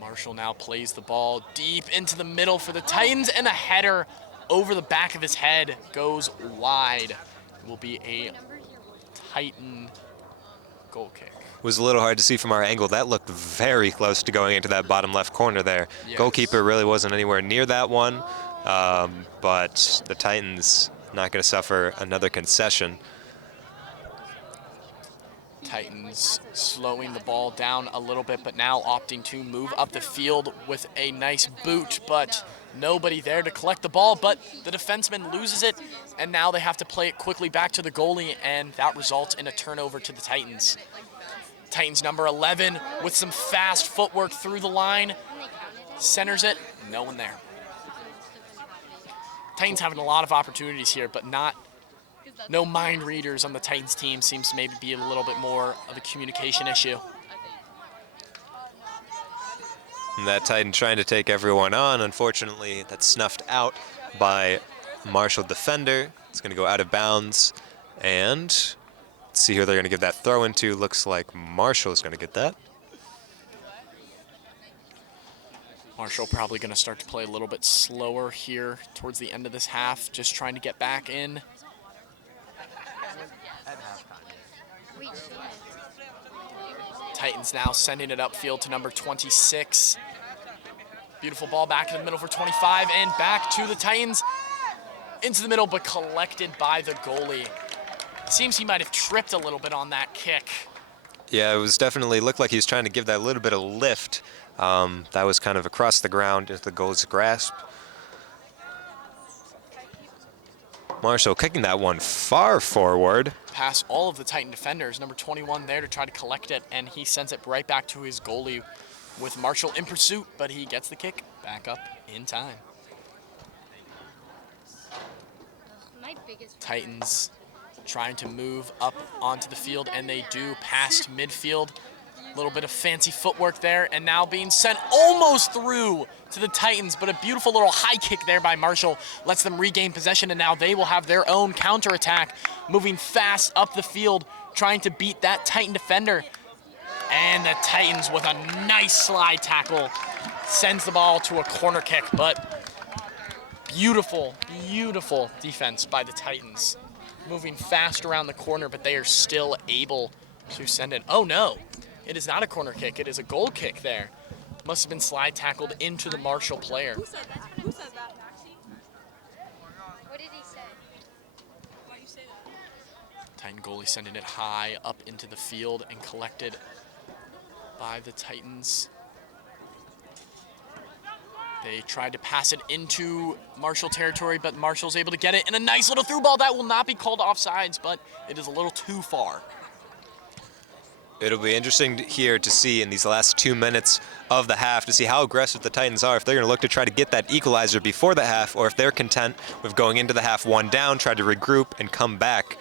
Marshall now plays the ball deep into the middle for the Titans, and a header over the back of his head goes wide. It will be a Titan goal kick. Was a little hard to see from our angle. That looked very close to going into that bottom left corner there. Yes. Goalkeeper really wasn't anywhere near that one, but the Titans not going to suffer another concession. Titans slowing the ball down a little bit, but now opting to move up the field with a nice boot, but nobody there to collect the ball, but the defenseman loses it, and now they have to play it quickly back to the goalie, and that results in a turnover to the Titans. Titans number 11 with some fast footwork through the line, centers it, no one there. Titans having a lot of opportunities here, but no mind readers on the Titans team. Seems to maybe be a little bit more of a communication issue. And that Titan trying to take everyone on. Unfortunately, that's snuffed out by Marshall defender. It's going to go out of bounds. And let's see who they're going to give that throw into. Looks like Marshall's going to get that. Marshall probably going to start to play a little bit slower here towards the end of this half, just trying to get back in. Titans now sending it upfield to number 26. Beautiful ball back in the middle for 25, and back to the Titans. Into the middle, but collected by the goalie. Seems he might have tripped a little bit on that kick. Yeah, it was definitely looked like he was trying to give that little bit of lift. That was kind of across the ground into the goalie's grasp. Marshall kicking that one far forward. Past all of the Titan defenders. Number 21 there to try to collect it, and he sends it right back to his goalie with Marshall in pursuit, but he gets the kick back up in time. Titans trying to move up onto the field, and they do past midfield. A little bit of fancy footwork there, and now being sent almost through to the Titans, but a beautiful little high kick there by Marshall lets them regain possession, and now they will have their own counterattack, moving fast up the field, trying to beat that Titan defender. And the Titans with a nice slide tackle sends the ball to a corner kick, but beautiful, beautiful defense by the Titans. Moving fast around the corner, but they are still able to send it. Oh no, it is not a corner kick, it is a goal kick there. Must have been slide tackled into the Marshall player. Who said that, Maxie? What did he say? Why do you say that? Titan goalie sending it high up into the field and collected by the Titans. They tried to pass it into Marshall territory, but Marshall's able to get it, and a nice little through ball that will not be called offsides, but it is a little too far. It'll be interesting here to see in these last 2 minutes of the half to see how aggressive the Titans are, if they're going to look to try to get that equalizer before the half, or if they're content with going into the half one down, try to regroup and come back.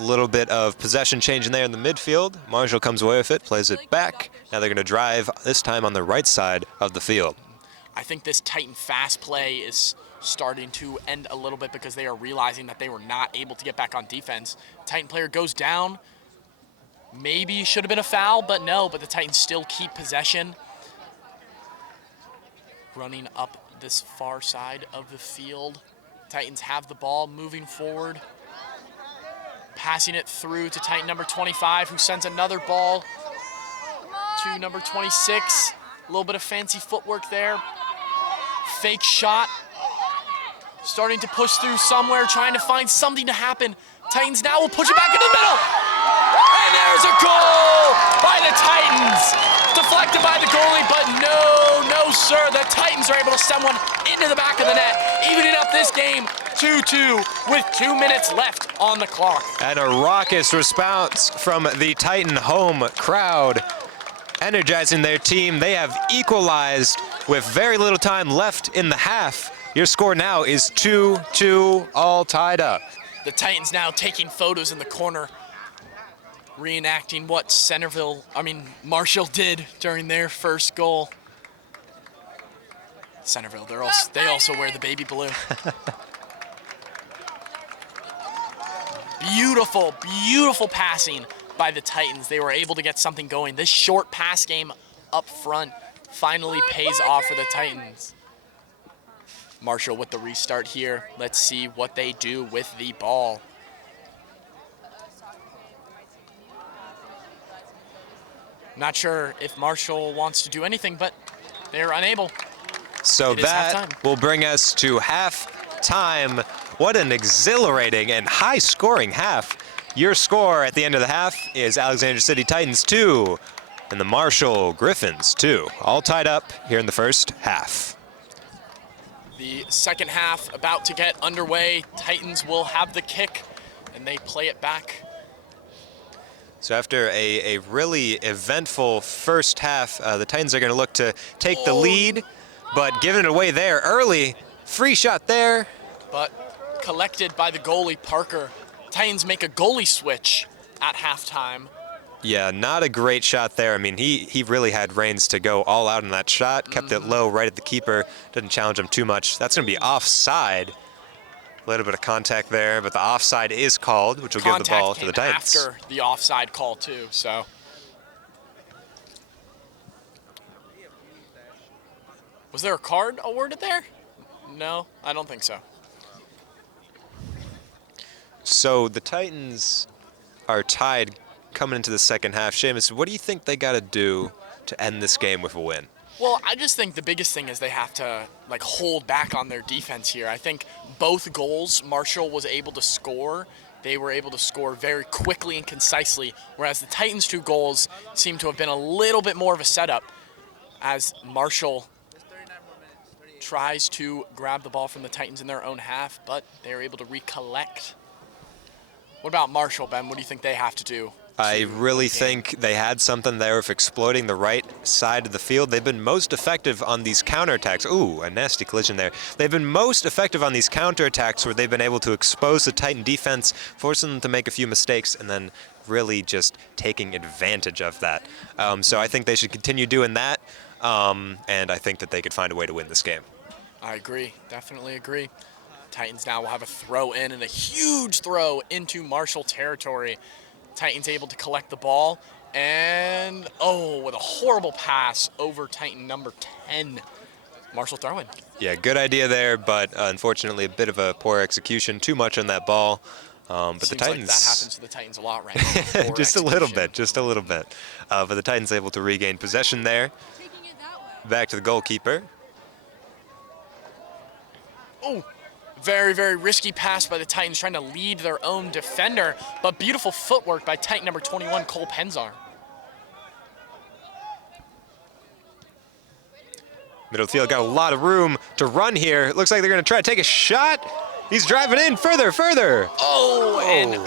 Little bit of possession change in there in the midfield. Marshall comes away with it, plays it back. Now they're going to drive, this time on the right side of the field. I think this Titan fast play is starting to end a little bit because they are realizing that they were not able to get back on defense. Titan player goes down. Maybe should have been a foul, but no, but the Titans still keep possession. Running up this far side of the field. Titans have the ball moving forward. Passing it through to Titan number 25, who sends another ball to number 26. A little bit of fancy footwork there. Fake shot. Starting to push through somewhere, trying to find something to happen. Titans now will push it back in the middle. And there's a goal by the Titans. The sir. The Titans are able to send one into the back of the net, evening up this game 2-2 with 2 minutes left on the clock. And a raucous response from the Titan home crowd, energizing their team. They have equalized with very little time left in the half. Your score now is 2-2, all tied up. The Titans now taking photos in the corner, reenacting what Marshall did during their first goal. Centerville, they also wear the baby blue. Beautiful, beautiful passing by the Titans. They were able to get something going. This short pass game up front finally pays off for the Titans. Marshall with the restart here. Let's see what they do with the ball. Not sure if Marshall wants to do anything, but they're unable. So that will bring us to half-time. What an exhilarating and high-scoring half. Your score at the end of the half is Alexandria City Titans 2 and the Marshall Griffins 2. All tied up here in the first half. The second half about to get underway. Titans will have the kick, and they play it back. So after a really eventful first half, the Titans are going to look to take the lead, but giving it away there early. Free shot there. But collected by the goalie, Parker. Titans make a goalie switch at halftime. Yeah, not a great shot there. I mean, he really had reins to go all out in that shot, kept it low right at the keeper, didn't challenge him too much. That's going to be offside. A little bit of contact there, but the offside is called, which will give the ball to the Titans. After the offside call, too, so. Was there a card awarded there? No, I don't think so. So the Titans are tied coming into the second half. Seamus, what do you think they got to do to end this game with a win? Well, I just think the biggest thing is they have to hold back on their defense here. I think both goals Marshall was able to score, they were able to score very quickly and concisely, whereas the Titans' 2 goals seem to have been a little bit more of a setup as Marshall tries to grab the ball from the Titans in their own half, but they're able to recollect. What about Marshall, Ben? What do you think they have to do? I really think they had something there of exploiting the right side of the field. They've been most effective on these counterattacks. Ooh, a nasty collision there. They've been most effective on these counterattacks where they've been able to expose the Titan defense, forcing them to make a few mistakes, and then really just taking advantage of that. So I think they should continue doing that, and I think that they could find a way to win this game. I agree. Definitely agree. Titans now will have a throw in and a huge throw into Marshall territory. Titans able to collect the ball, and with a horrible pass over Titan number 10. Marshall throwing. Yeah, good idea there, but unfortunately a bit of a poor execution, too much on that ball. But the Titans, like that happens to the Titans a lot right now. just a little bit. But the Titans able to regain possession there. Back to the goalkeeper. Oh, very, very risky pass by the Titans, trying to lead their own defender, but beautiful footwork by Titan number 21, Cole Penzar. Middle of the field got a lot of room to run here. It looks like they're going to try to take a shot. He's driving in further. And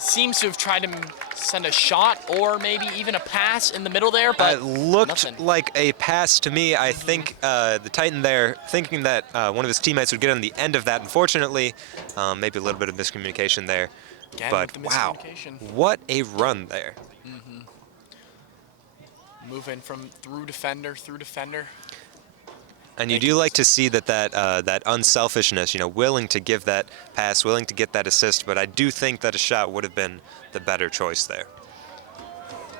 seems to have tried to send a shot or maybe even a pass in the middle there, but it looked nothing. like a pass to me. I think the Titan there, thinking that one of his teammates would get on the end of that. Unfortunately, maybe a little bit of miscommunication there. Again, but with the wow, miscommunication. what a run there. Moving from through defender. And you do like to see that unselfishness, willing to give that pass, willing to get that assist, but I do think that a shot would have been the better choice there.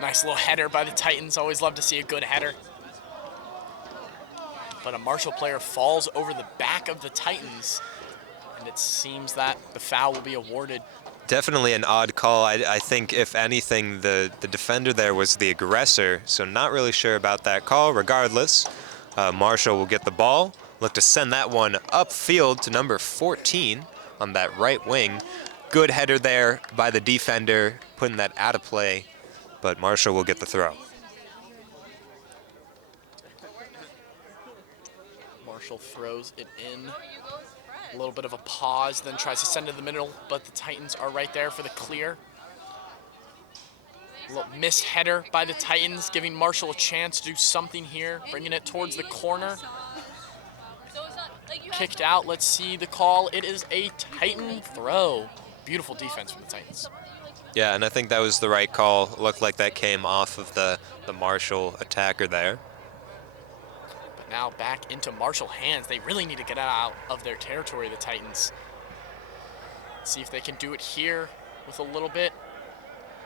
Nice little header by the Titans. Always love to see a good header. But a Marshall player falls over the back of the Titans, and it seems that the foul will be awarded. Definitely an odd call. I think, if anything, the defender there was the aggressor, so not really sure about that call. Regardless, Marshall will get the ball, look to send that one upfield to number 14 on that right wing. Good header there by the defender, putting that out of play, but Marshall will get the throw. Marshall throws it in. A little bit of a pause, then tries to send it to the middle, but the Titans are right there for the clear. A little missed header by the Titans, giving Marshall a chance to do something here, bringing it towards the corner. Kicked out, let's see the call. It is a Titan throw. Beautiful defense from the Titans. Yeah, and I think that was the right call. Looked like that came off of the Marshall attacker there. But now back into Marshall hands. They really need to get out of their territory, the Titans. See if they can do it here with a little bit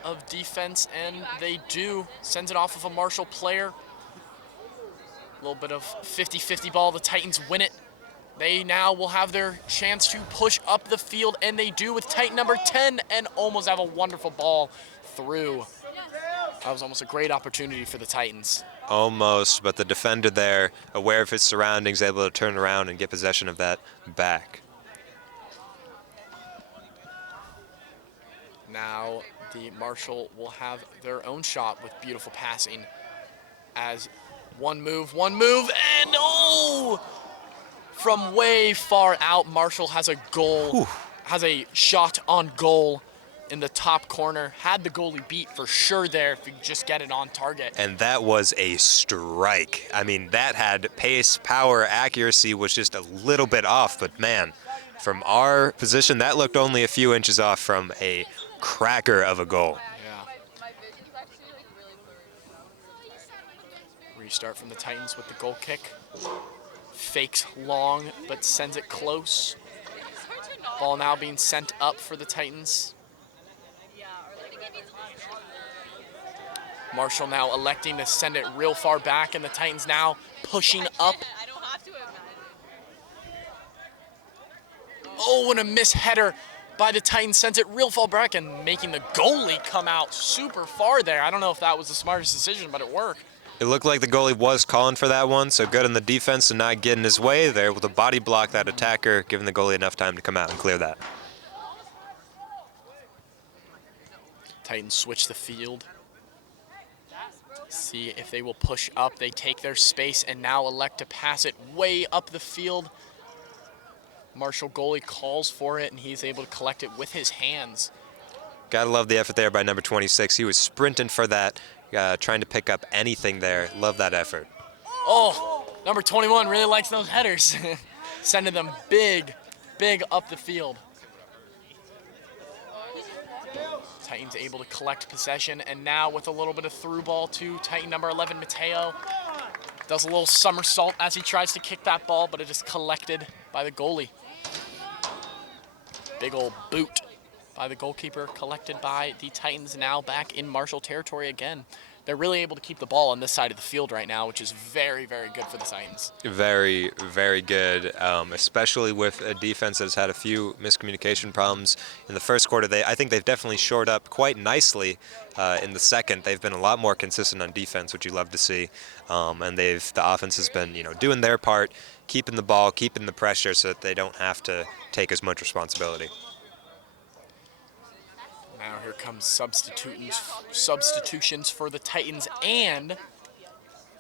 of defense, and they do. Sends it off of a Marshall player. A little bit of 50-50 ball. The Titans win it. They now will have their chance to push up the field, and they do with Titan number 10 and almost have a wonderful ball through. That was almost a great opportunity for the Titans. Almost, but the defender there, aware of his surroundings, able to turn around and get possession of that back. Now the Marshall will have their own shot with beautiful passing as one move, and oh! From way far out, Marshall has a goal, has a shot on goal in the top corner. Had the goalie beat for sure there if he could just get it on target. And that was a strike. I mean, that had pace, power, accuracy was just a little bit off, but man, from our position, that looked only a few inches off from a cracker of a goal. Yeah. Restart from the Titans with the goal kick. Fakes long, but sends it close. Ball now being sent up for the Titans. Marshall now electing to send it real far back, and the Titans now pushing up. Oh, and a missed header by the Titans sends it real far back and making the goalie come out super far there. I don't know if that was the smartest decision, but it worked. It looked like the goalie was calling for that one, so good on the defense to not get in his way. They're able to body block that attacker, giving the goalie enough time to come out and clear that. Titans switch the field. See if they will push up. They take their space and now elect to pass it way up the field. Marshall goalie calls for it, and he's able to collect it with his hands. Gotta love the effort there by number 26. He was sprinting for that, trying to pick up anything there. Love that effort. Oh, number 21 really likes those headers. Sending them big up the field. Titans able to collect possession, and now with a little bit of through ball to Titan number 11, Mateo. Does a little somersault as he tries to kick that ball, but it is collected by the goalie. Big old boot by the goalkeeper, collected by the Titans, now back in Marshall territory again. They're really able to keep the ball on this side of the field right now, which is very, very good for the Titans. Very, very good, especially with a defense that has had a few miscommunication problems in the first quarter. I think they've definitely shored up quite nicely in the second. They've been a lot more consistent on defense, which you love to see, and the offense has been, doing their part, keeping the ball, keeping the pressure, so that they don't have to take as much responsibility. Now here comes substitutions for the Titans and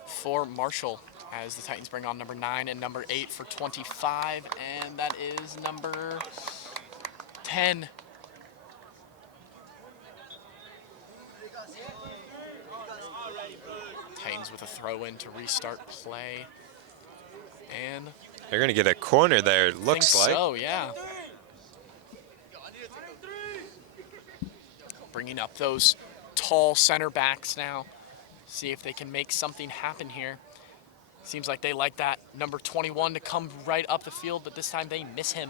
for Marshall, as the Titans bring on number 9 and number 8 for 25, and that is number 10. Titans with a throw-in to restart play, and They're going to get a corner there, it looks like. so, yeah. Bringing up those tall center backs now. See if they can make something happen here. Seems like they like that number 21 to come right up the field, but this time they miss him.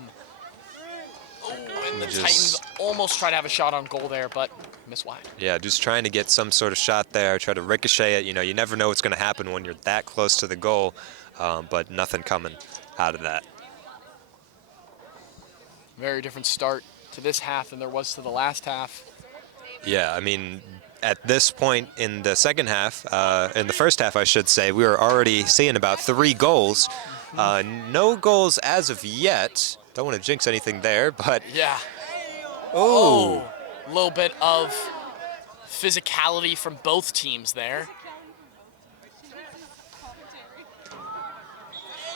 Oh, and the Titans almost try to have a shot on goal there, but miss wide. Yeah, just trying to get some sort of shot there, try to ricochet it. You never know what's going to happen when you're that close to the goal, but nothing coming out of that. Very different start to this half than there was to the last half. Yeah, I mean, at this point in the second half, in the first half, I should say, we were already seeing about 3 goals. No goals as of yet. Don't want to jinx anything there, but... Yeah. Oh, A little bit of physicality from both teams there.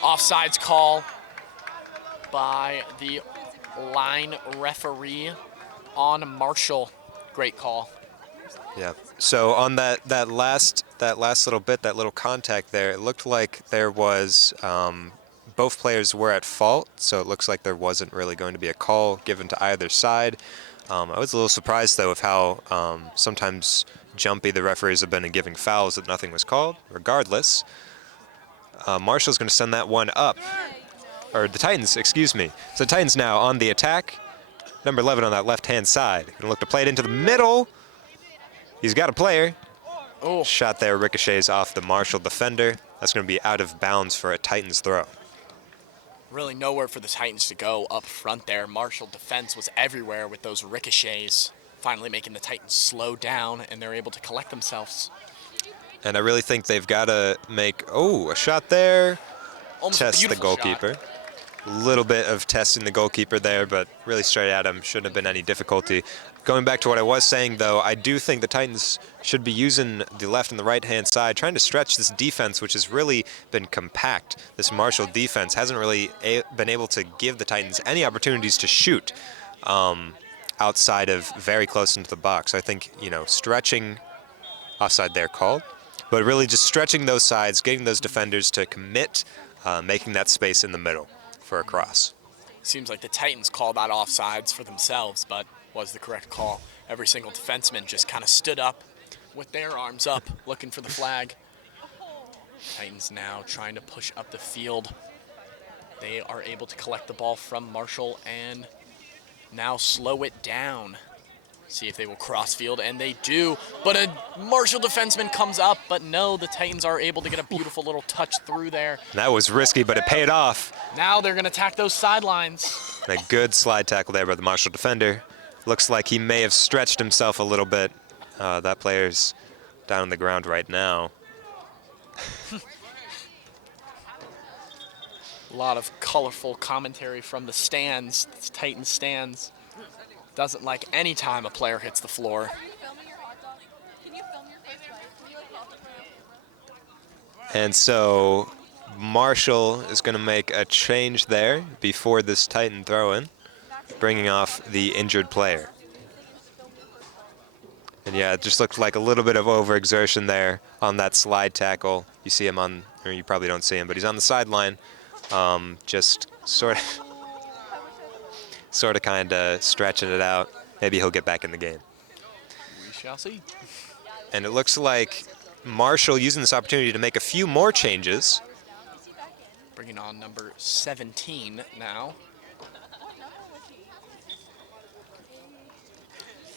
Offsides call by the line referee on Marshall. Great call. Yeah. So on that last little bit, that little contact there, it looked like there was both players were at fault. So it looks like there wasn't really going to be a call given to either side. I was a little surprised though of how sometimes jumpy the referees have been in giving fouls that nothing was called. Regardless, Marshall's going to send that one up, or the Titans, excuse me. So the Titans now on the attack. Number 11 on that left-hand side. Going to look to play it into the middle. He's got a player. Oh, Shot there ricochets off the Marshall defender. That's going to be out of bounds for a Titans throw. really nowhere for the Titans to go up front there. Marshall defense was everywhere with those ricochets, finally making the Titans slow down, and they're able to collect themselves. And I really think they've got to make, a shot there. Almost a Test the beautiful goalkeeper. shot. A little bit of testing the goalkeeper there, but really straight at him. Shouldn't have been any difficulty. Going back to what I was saying, though, I do think the Titans should be using the left and the right-hand side, trying to stretch this defense, which has really been compact. This Marshall defense hasn't really been able to give the Titans any opportunities to shoot outside of very close into the box. I think, stretching, offside there called, but really just stretching those sides, getting those defenders to commit, making that space in the middle for a cross. Seems like the Titans called that offsides for themselves, but was the correct call. Every single defenseman just kind of stood up with their arms up, looking for the flag. Titans now trying to push up the field. They are able to collect the ball from Marshall and now slow it down. See if they will cross field, and they do. But a Marshall defenseman comes up, but no, the Titans are able to get a beautiful little touch through there. That was risky, but it paid off. Now they're going to attack those sidelines. And a good slide tackle there by the Marshall defender. Looks like he may have stretched himself a little bit. That player's down on the ground right now. A lot of colorful commentary from the stands, the Titans stands. Doesn't like any time a player hits the floor. Are you filming your hot dog? Can you film your first bite? Can you like pop the And so Marshall is going to make a change there before this Titan throw-in, bringing off the injured player. And yeah, it just looked like a little bit of overexertion there on that slide tackle. You see him on, or you probably don't see him, but he's on the sideline, just sort of kind of stretching it out. Maybe he'll get back in the game. We shall see. And it looks like Marshall using this opportunity to make a few more changes. Bringing on number 17 now.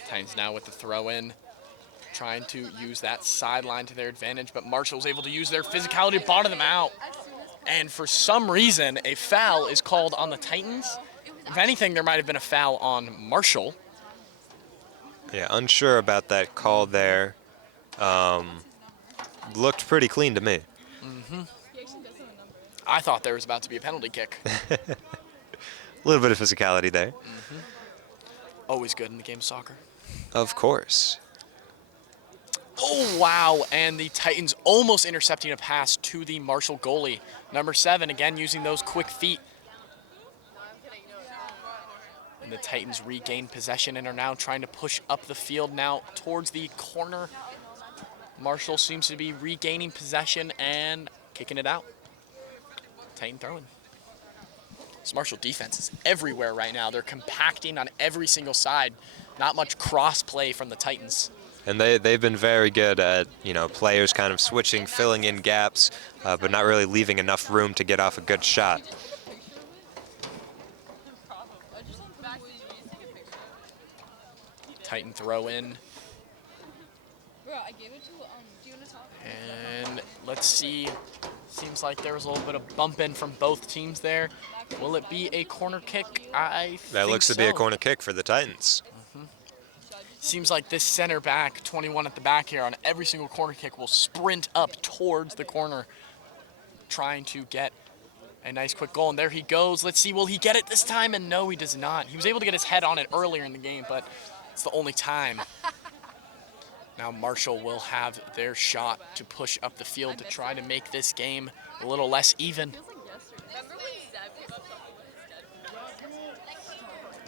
Titans now with the throw-in, trying to use that sideline to their advantage, but Marshall's able to use their physicality to bottom them out. And for some reason, a foul is called on the Titans. If anything, there might have been a foul on Marshall. Yeah, unsure about that call there. Looked pretty clean to me. I thought there was about to be a penalty kick. A little bit of physicality there. Always good in the game of soccer. Of course. Oh, wow, and the Titans almost intercepting a pass to the Marshall goalie. Number 7, again, using those quick feet. And the Titans regain possession and are now trying to push up the field now towards the corner. Marshall seems to be regaining possession and kicking it out. Titan throwing. This Marshall defense is everywhere right now. They're compacting on every single side. Not much cross play from the Titans. And they've been very good at, players kind of switching, filling in gaps, but not really leaving enough room to get off a good shot. Titan throw in. Bro, I gave it to, do you want to talk? And let's see. Seems like there was a little bit of bump in from both teams there. Will it be a corner kick? I think That looks to be a so. corner kick for the Titans. Seems like this center back, 21 at the back here, on every single corner kick will sprint up towards the corner, trying to get a nice quick goal. And there he goes. Let's see, will he get it this time? And no, he does not. He was able to get his head on it earlier in the game, but it's the only time. Now Marshall will have their shot to push up the field to try to make this game a little less even. Feels like yesterday.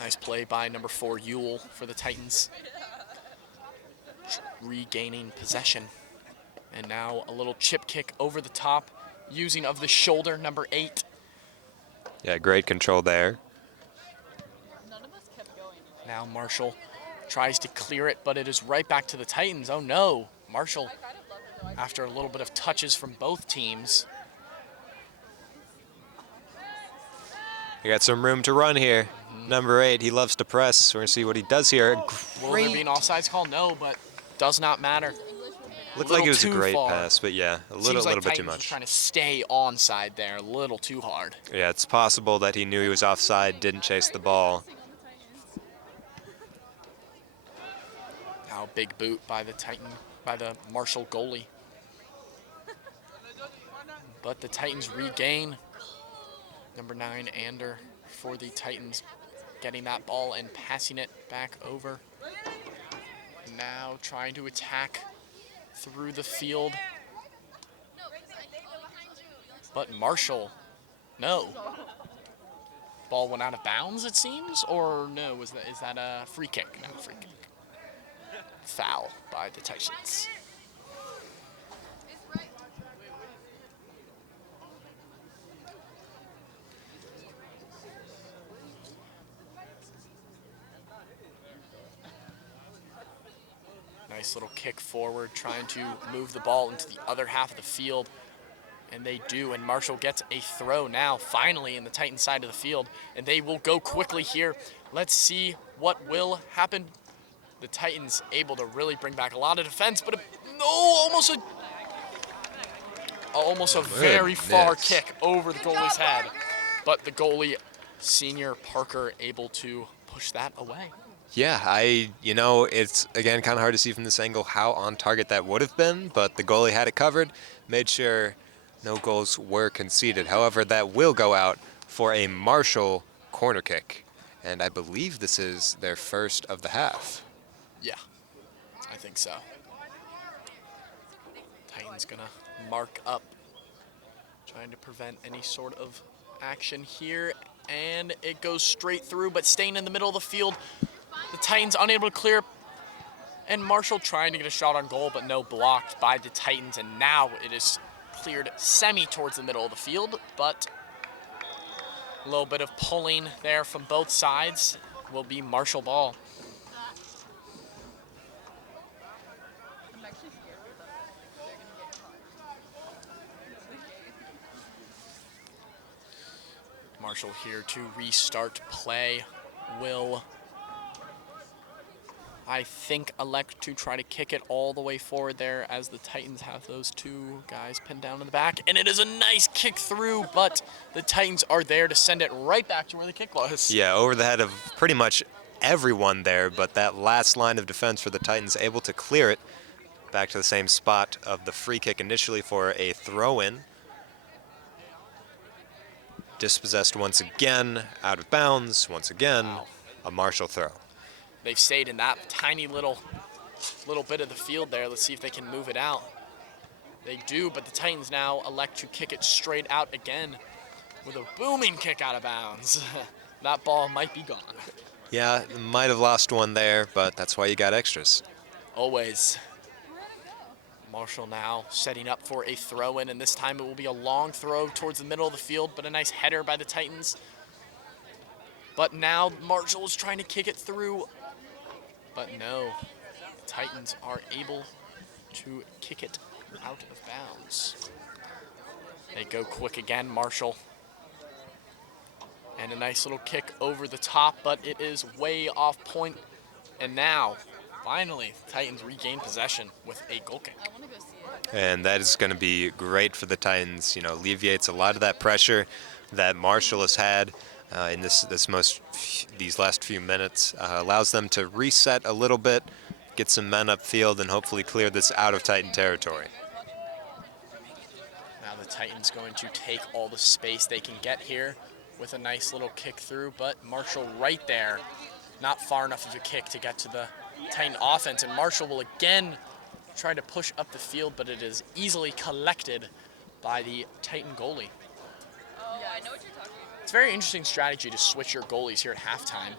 Nice play by number 4, Yule, for the Titans. Regaining possession. And now a little chip kick over the top, using of the shoulder, number 8. Yeah, great control there. None of us kept going. Now Marshall tries to clear it, but it is right back to the Titans. Oh no, Marshall, after a little bit of touches from both teams. You got some room to run here. Number 8, he loves to press. We're going to see what he does here. Will there be an offsides call? No, but does not matter. Looked like it was a too great far. pass, but yeah, a Seems little like bit Titans too was much. trying to stay onside there, a little too hard. Yeah, it's possible that he knew he was offside, didn't chase the ball. Now big boot by the Marshall goalie. But the Titans regain. Number 9, Ander, for the Titans, getting that ball and passing it back over. Now trying to attack through the field. But Marshall, no. Ball went out of bounds, it seems, or no? Is that a free kick? No, free kick. Foul by the Titans. Nice little kick forward, trying to move the ball into the other half of the field. And they do, and Marshall gets a throw now, finally, in the Titan side of the field. And they will go quickly here. Let's see what will happen. The Titans able to really bring back a lot of defense, but almost a very far kick over the goalie's head. But the goalie, senior Parker, able to push that away. Yeah, it's, again, kind of hard to see from this angle how on target that would have been, but the goalie had it covered, made sure no goals were conceded. However, that will go out for a Marshall corner kick, and I believe this is their first of the half. Yeah, I think so. Titans gonna mark up, trying to prevent any sort of action here, and it goes straight through, but staying in the middle of the field. The Titans unable to clear, and Marshall trying to get a shot on goal, but no, blocked by the Titans, and now it is cleared semi towards the middle of the field, but a little bit of pulling there from both sides will be Marshall ball. I'm actually scared for them. They're gonna get caught. Marshall here to restart play. Will, I think, elect to try to kick it all the way forward there as the Titans have those 2 guys pinned down in the back. And it is a nice kick through, but the Titans are there to send it right back to where the kick was. Yeah, over the head of pretty much everyone there, but that last line of defense for the Titans able to clear it back to the same spot of the free kick initially for a throw-in. Dispossessed once again, out of bounds, once again, a Marshall throw. They've stayed in that tiny little bit of the field there. Let's see if they can move it out. They do, but the Titans now elect to kick it straight out again with a booming kick out of bounds. That ball might be gone. Yeah, might have lost one there, but that's why you got extras. Always. Marshall now setting up for a throw-in, and this time it will be a long throw towards the middle of the field, but a nice header by the Titans. But now Marshall is trying to kick it through, but no. The Titans are able to kick it out of bounds. They go quick again, Marshall. And a nice little kick over the top, but it is way off point. And now, finally, the Titans regain possession with a goal kick. I want to go see it. And that is going to be great for the Titans. Alleviates a lot of that pressure that Marshall has had in these last few minutes. Allows them to reset a little bit, get some men upfield, and hopefully clear this out of Titan territory. Now the Titans going to take all the space they can get here with a nice little kick through, but Marshall right there, not far enough of a kick to get to the Titan offense, and Marshall will again try to push up the field, but it is easily collected by the Titan goalie. Yeah, I know what you're talking about. It's a very interesting strategy to switch your goalies here at halftime.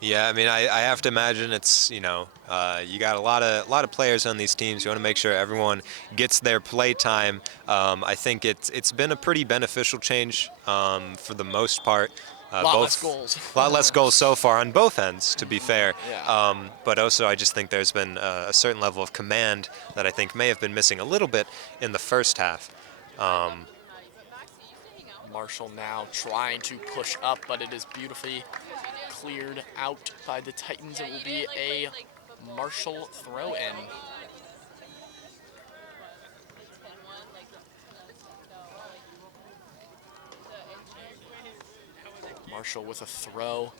Yeah, I mean, I have to imagine it's, you got a lot of players on these teams. You want to make sure everyone gets their play time. I think it's been a pretty beneficial change for the most part. A lot less goals. A lot less goals so far on both ends, to be fair. Yeah. But also, I just think there's been a certain level of command that I think may have been missing a little bit in the first half. Marshall now trying to push up, but it is beautifully cleared out by the Titans. It will be a Marshall throw-in. Marshall with a throw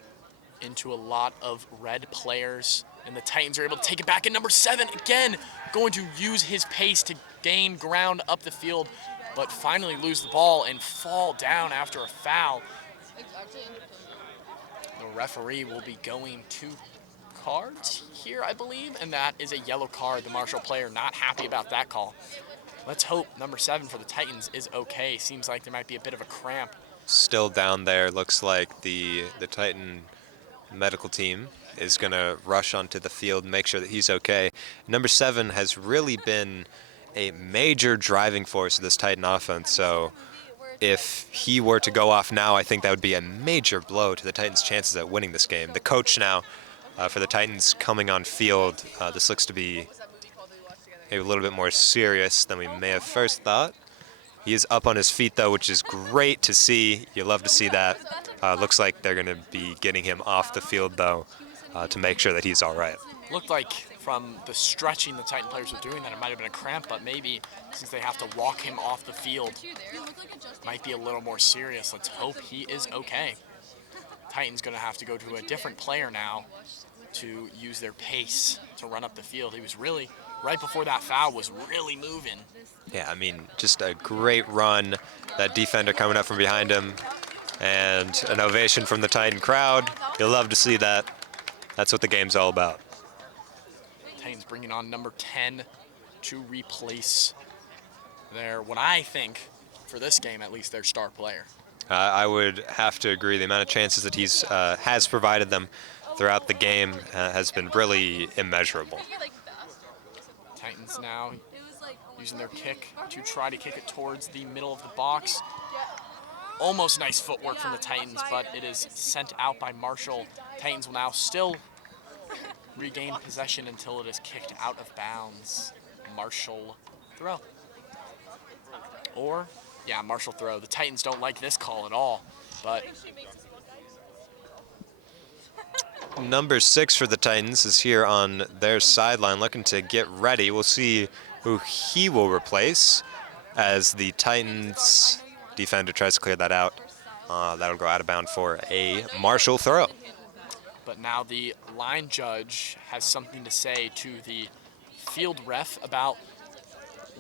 into a lot of red players, and the Titans are able to take it back. And number 7, again, going to use his pace to gain ground up the field, but finally lose the ball and fall down after a foul. The referee will be going 2 cards here, I believe, and that is a yellow card. The Marshall player not happy about that call. Let's hope number 7 for the Titans is okay. Seems like there might be a bit of a cramp. Still down there. Looks like the Titan medical team is going to rush onto the field and make sure that he's okay. Number 7 has really been a major driving force of this Titan offense, so if he were to go off now, I think that would be a major blow to the Titans' chances at winning this game. The coach now for the Titans coming on field, this looks to be maybe a little bit more serious than we may have first thought. He is up on his feet, though, which is great to see. You love to see that. Looks like they're going to be getting him off the field, though, to make sure that he's all right. Looked like from the stretching the Titan players were doing that it might have been a cramp, but maybe since they have to walk him off the field, might be a little more serious. Let's hope he is okay. Titan's going to have to go to a different player now to use their pace to run up the field. He was really, right before that foul, was really moving. Yeah, I mean, just a great run. That defender coming up from behind him, and an ovation from the Titan crowd. You'll love to see that. That's what the game's all about. Titans bringing on number 10 to replace what I think, for this game at least, their star player. I would have to agree. The amount of chances that he's has provided them throughout the game has been really immeasurable. Titans now using their kick to try to kick it towards the middle of the box. Almost nice footwork from the Titans, but it is sent out by Marshall. Titans will now still regain possession until it is kicked out of bounds. Marshall throw. Or, yeah, Marshall throw. The Titans don't like this call at all, but Number 6 for the Titans is here on their sideline looking to get ready. We'll see who he will replace as the Titans defender tries to clear that out. That'll go out of bounds for a Marshall throw. But now the line judge has something to say to the field ref about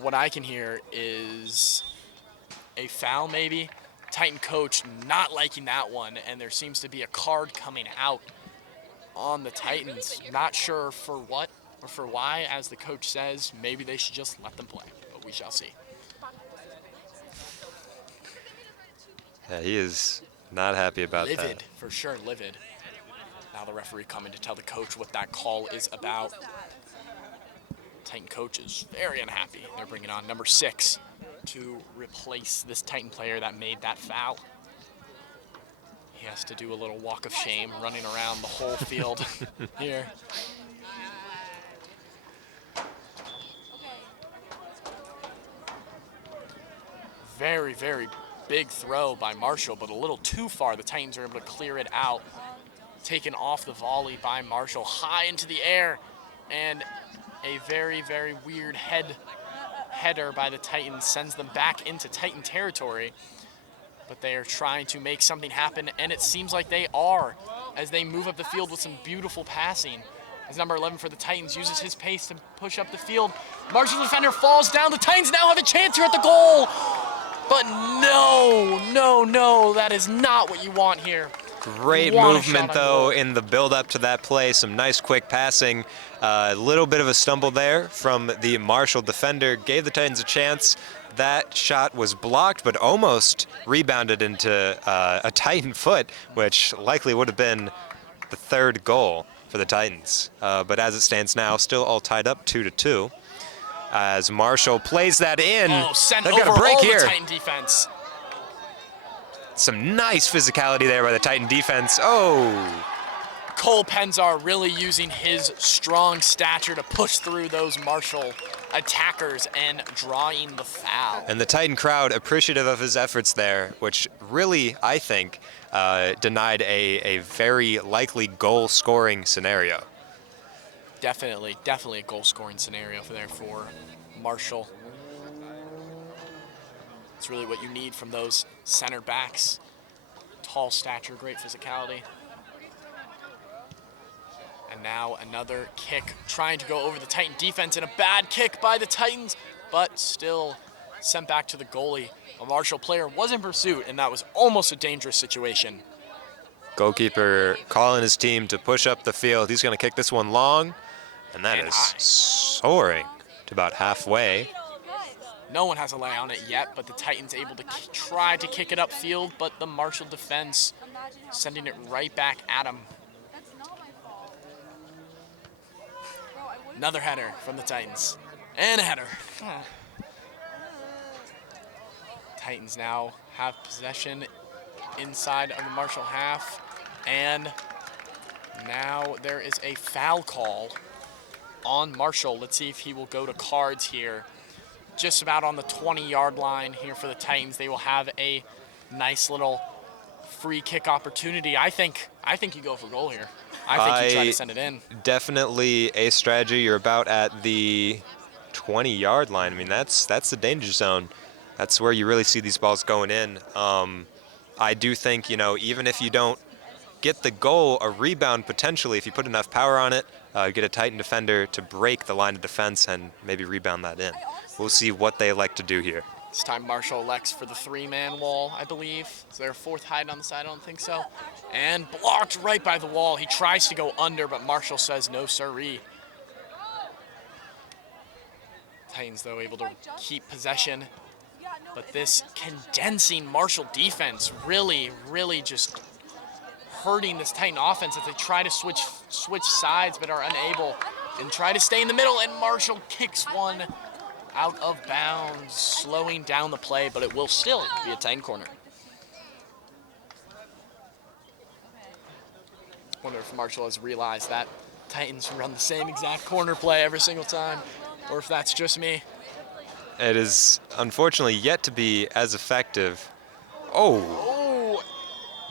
what I can hear is a foul maybe. Titan coach not liking that one, and there seems to be a card coming out on the Titans. Not sure for what or for why, as the coach says. Maybe they should just let them play, but we shall see. Yeah, he is not happy about that. Livid, for sure, livid. Now the referee coming to tell the coach what that call is about. Titan coach is very unhappy. They're bringing on number 6 to replace this Titan player that made that foul. He has to do a little walk of shame running around the whole field here. Very, very big throw by Marshall, but a little too far. The Titans are able to clear it out. Taken off the volley by Marshall, high into the air, and a very, very weird header by the Titans sends them back into Titan territory. But they are trying to make something happen, and it seems like they are, as they move up the field with some beautiful passing. As number 11 for the Titans uses his pace to push up the field. Marshall's defender falls down. The Titans now have a chance here at the goal. But no, that is not what you want here. Great movement, though, in the build-up to that play. Some nice quick passing. A little bit of a stumble there from the Marshall defender. Gave the Titans a chance. That shot was blocked, but almost rebounded into a Titan foot, which likely would have been the third goal for the Titans. But as it stands now, still all tied up 2-2. As Marshall plays that in. Oh, sent They've over got a break all here. the Titan defense. Some nice physicality there by the Titan defense. Oh, Cole Penzar really using his strong stature to push through those Marshall attackers and drawing the foul. and the Titan crowd appreciative of his efforts there, which really, I think, denied a very likely goal-scoring scenario. Definitely a goal-scoring scenario for Marshall. It's really what you need from those center backs. Tall stature, great physicality. And now another kick trying to go over the Titan defense, and a bad kick by the Titans, but still sent back to the goalie. A Marshall player was in pursuit, and that was almost a dangerous situation. Goalkeeper calling his team to push up the field. He's going to kick this one long, and that And is high. soaring to about halfway. No one has a lay on it yet, but the Titans able to try to kick it upfield, but the Marshall defense sending it right back at him. That's not my fault. Bro, I wouldn't. Another header from the Titans. And a header. Titans now have possession inside of the Marshall half. And now there is a foul call on Marshall. Let's see if he will go to cards here. Just about on the 20-yard line here for the Titans. They will have a nice little free kick opportunity. I think you go for goal here. I think you try to send it in. Definitely a strategy. You're about at the 20-yard line. I mean, that's the danger zone. That's where you really see these balls going in. I do think, even if you don't get the goal, a rebound potentially, if you put enough power on it, get a Titan defender to break the line of defense and maybe rebound that in. We'll see what they elect to do here. This time Marshall elects for the three-man wall, I believe. Is there a fourth hide on the side? I don't think so. And blocked right by the wall. He tries to go under, but Marshall says no siree. Titans, though, able to keep possession. But this condensing Marshall defense really just hurting this Titan offense as they try to switch sides but are unable and try to stay in the middle, and Marshall kicks one out of bounds, slowing down the play, but it will still be a Titan corner. Wonder if Marshall has realized that Titans run the same exact corner play every single time, or if that's just me. It is unfortunately yet to be as effective. Oh,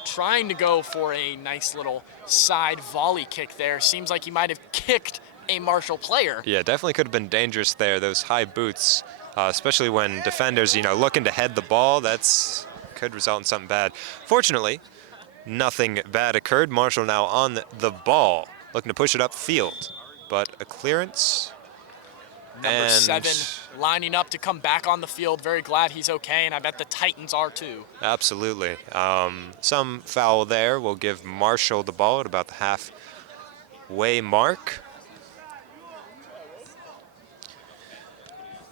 Trying to go for a nice little side volley kick there. Seems like he might have kicked a Marshall player. yeah, definitely could have been dangerous there. Those high boots, especially when defenders, looking to head the ball, could result in something bad. Fortunately, nothing bad occurred. Marshall now on the ball, looking to push it upfield, but a clearance. Number 7 lining up to come back on the field. Very glad he's okay, and I bet the Titans are too. Absolutely. Some foul there. We'll give Marshall the ball at about the halfway mark.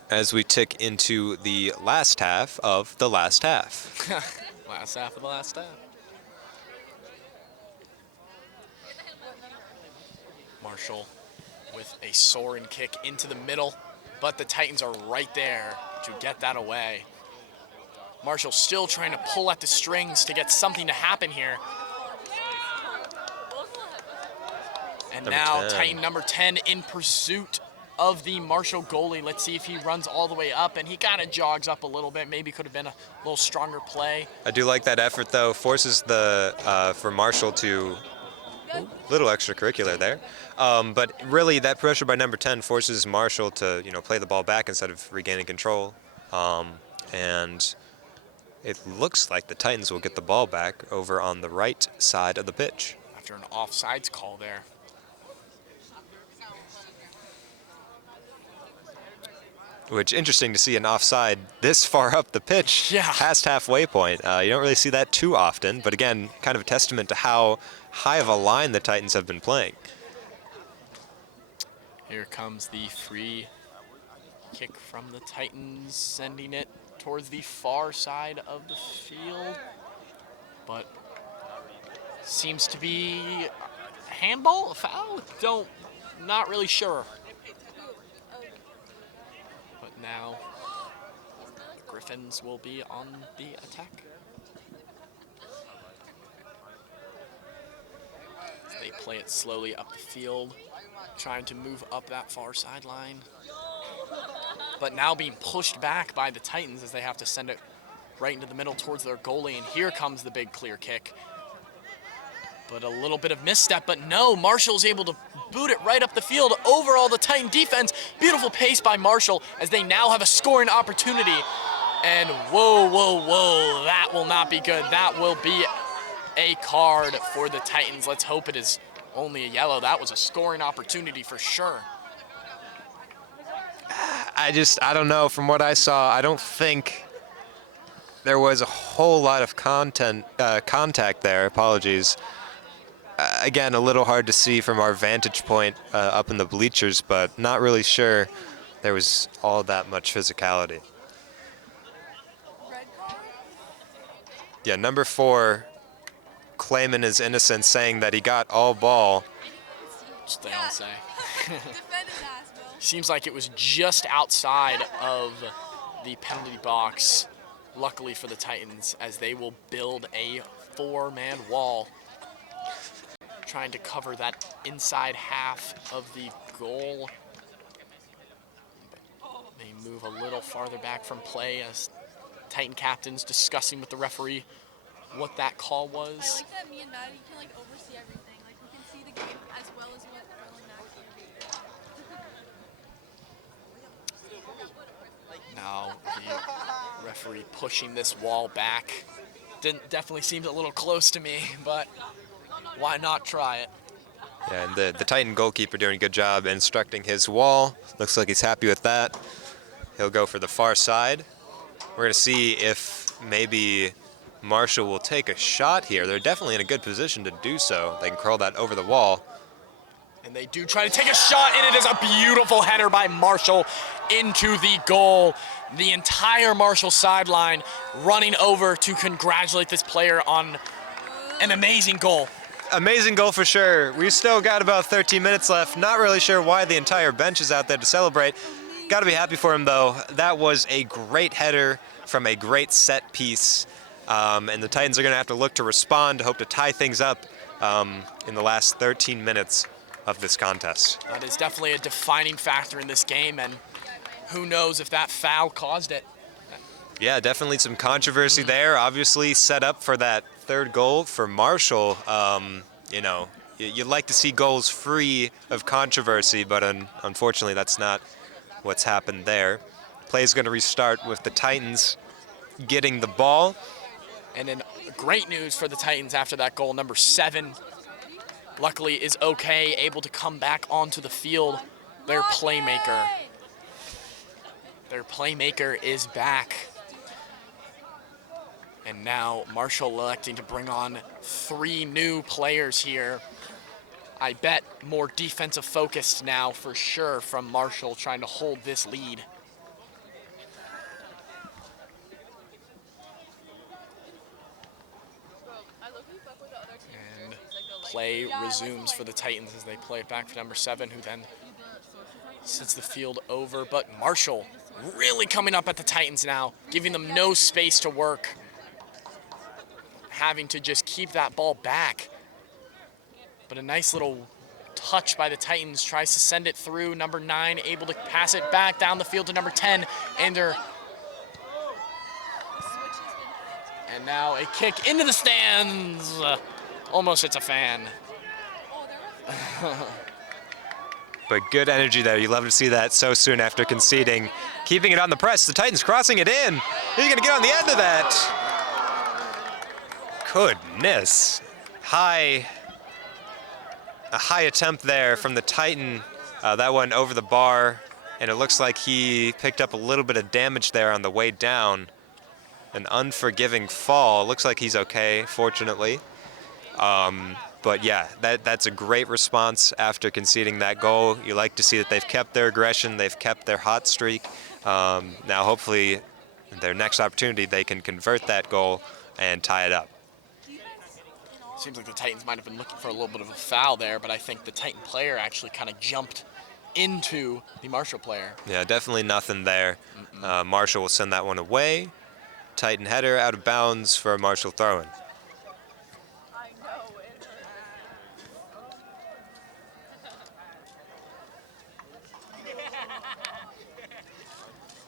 As we tick into the last half of the last half. Last half of the last half. Marshall with a soaring kick into the middle, but the Titans are right there to get that away. Marshall still trying to pull at the strings to get something to happen here. And Number now 10. Titan number 10 in pursuit of the Marshall goalie. Let's see if he runs all the way up, and he kind of jogs up a little bit. Maybe could have been a little stronger play. I do like that effort, though. Forces for Marshall to little extracurricular there. But really, that pressure by number 10 forces Marshall to play the ball back instead of regaining control. And it looks like the Titans will get the ball back over on the right side of the pitch. After an offsides call there. Which, interesting to see an offside this far up the pitch, Yeah. past halfway point. You don't really see that too often, but again, kind of a testament to how high of a line the Titans have been playing. Here comes the free kick from the Titans, sending it towards the far side of the field. But seems to be handball? Foul? Not really sure. But now, the Griffins will be on the attack. They play it slowly up the field, trying to move up that far sideline. But now being pushed back by the Titans as they have to send it right into the middle towards their goalie. And here comes the big clear kick. But a little bit of misstep, but no, Marshall's able to boot it right up the field over all the Titan defense. Beautiful pace by Marshall as they now have a scoring opportunity. And whoa, whoa, whoa, that will not be good. That will be a card for the Titans. Let's hope it is only a yellow. That was a scoring opportunity for sure. I don't know. From what I saw, I don't think there was a whole lot of contact there. Apologies. Again, a little hard to see from our vantage point up in the bleachers, but not really sure there was all that much physicality. Red card? Yeah, number 4 claiming his innocence, saying that he got all ball. Just they all say. Defend his ass, Bill. Seems like it was just outside of the penalty box, luckily for the Titans, as they will build a 4-man wall, trying to cover that inside half of the goal. They move a little farther back from play as Titan captains discussing with the referee what that call I was. like that me and Maddie can like oversee everything. Like we can see the game as well as what Bill and Maxie are. Now the referee pushing this wall back. Definitely seems a little close to me, but why not try it? Yeah, and the Titan goalkeeper doing a good job instructing his wall. Looks like he's happy with that. He'll go for the far side. We're going to see if maybe Marshall will take a shot here. They're definitely in a good position to do so. They can curl that over the wall. And they do try to take a shot, and it is a beautiful header by Marshall into the goal. The entire Marshall sideline running over to congratulate this player on an amazing goal. Amazing goal for sure. We still got about 13 minutes left. Not really sure why the entire bench is out there to celebrate. Got to be happy for him, though. That was a great header from a great set piece. And the Titans are going to have to look to respond, hope to tie things up in the last 13 minutes of this contest. That is definitely a defining factor in this game, and who knows if that foul caused it. Yeah, definitely some controversy there. Obviously set up for that third goal for Marshall. You know, you'd like to see goals free of controversy, but unfortunately that's not what's happened there. Play is going to restart with the Titans getting the ball. And then great news for the Titans after that goal, number 7. Luckily is okay, able to come back onto the field. Their playmaker is back. And now Marshall electing to bring on 3 new players here. I bet more defensive focused now for sure from Marshall, trying to hold this lead. And play resumes for the Titans as they play it back for number 7, who then sets the field over. But Marshall really coming up at the Titans now, giving them no space to work, having to just keep that ball back. But a nice little touch by the Titans, tries to send it through. Number 9 able to pass it back down the field to number 10, and now a kick into the stands. Almost hits a fan. But good energy there. You love to see that so soon after conceding. Keeping it on the press. The Titans crossing it in. He's going to get on the end of that. Goodness. A high attempt there from the Titan. That went over the bar, and it looks like he picked up a little bit of damage there on the way down. An unforgiving fall. Looks like he's okay, fortunately. But yeah, that's a great response after conceding that goal. You like to see that they've kept their aggression, they've kept their hot streak. Now hopefully their next opportunity they can convert that goal and tie it up. Defense in all Seems like the Titans might have been looking for a little bit of a foul there, but I think the Titan player actually kind of jumped into the Marshall player. Yeah, definitely nothing there. Marshall will send that one away. Titan header out of bounds for a Marshall throw-in. I know it.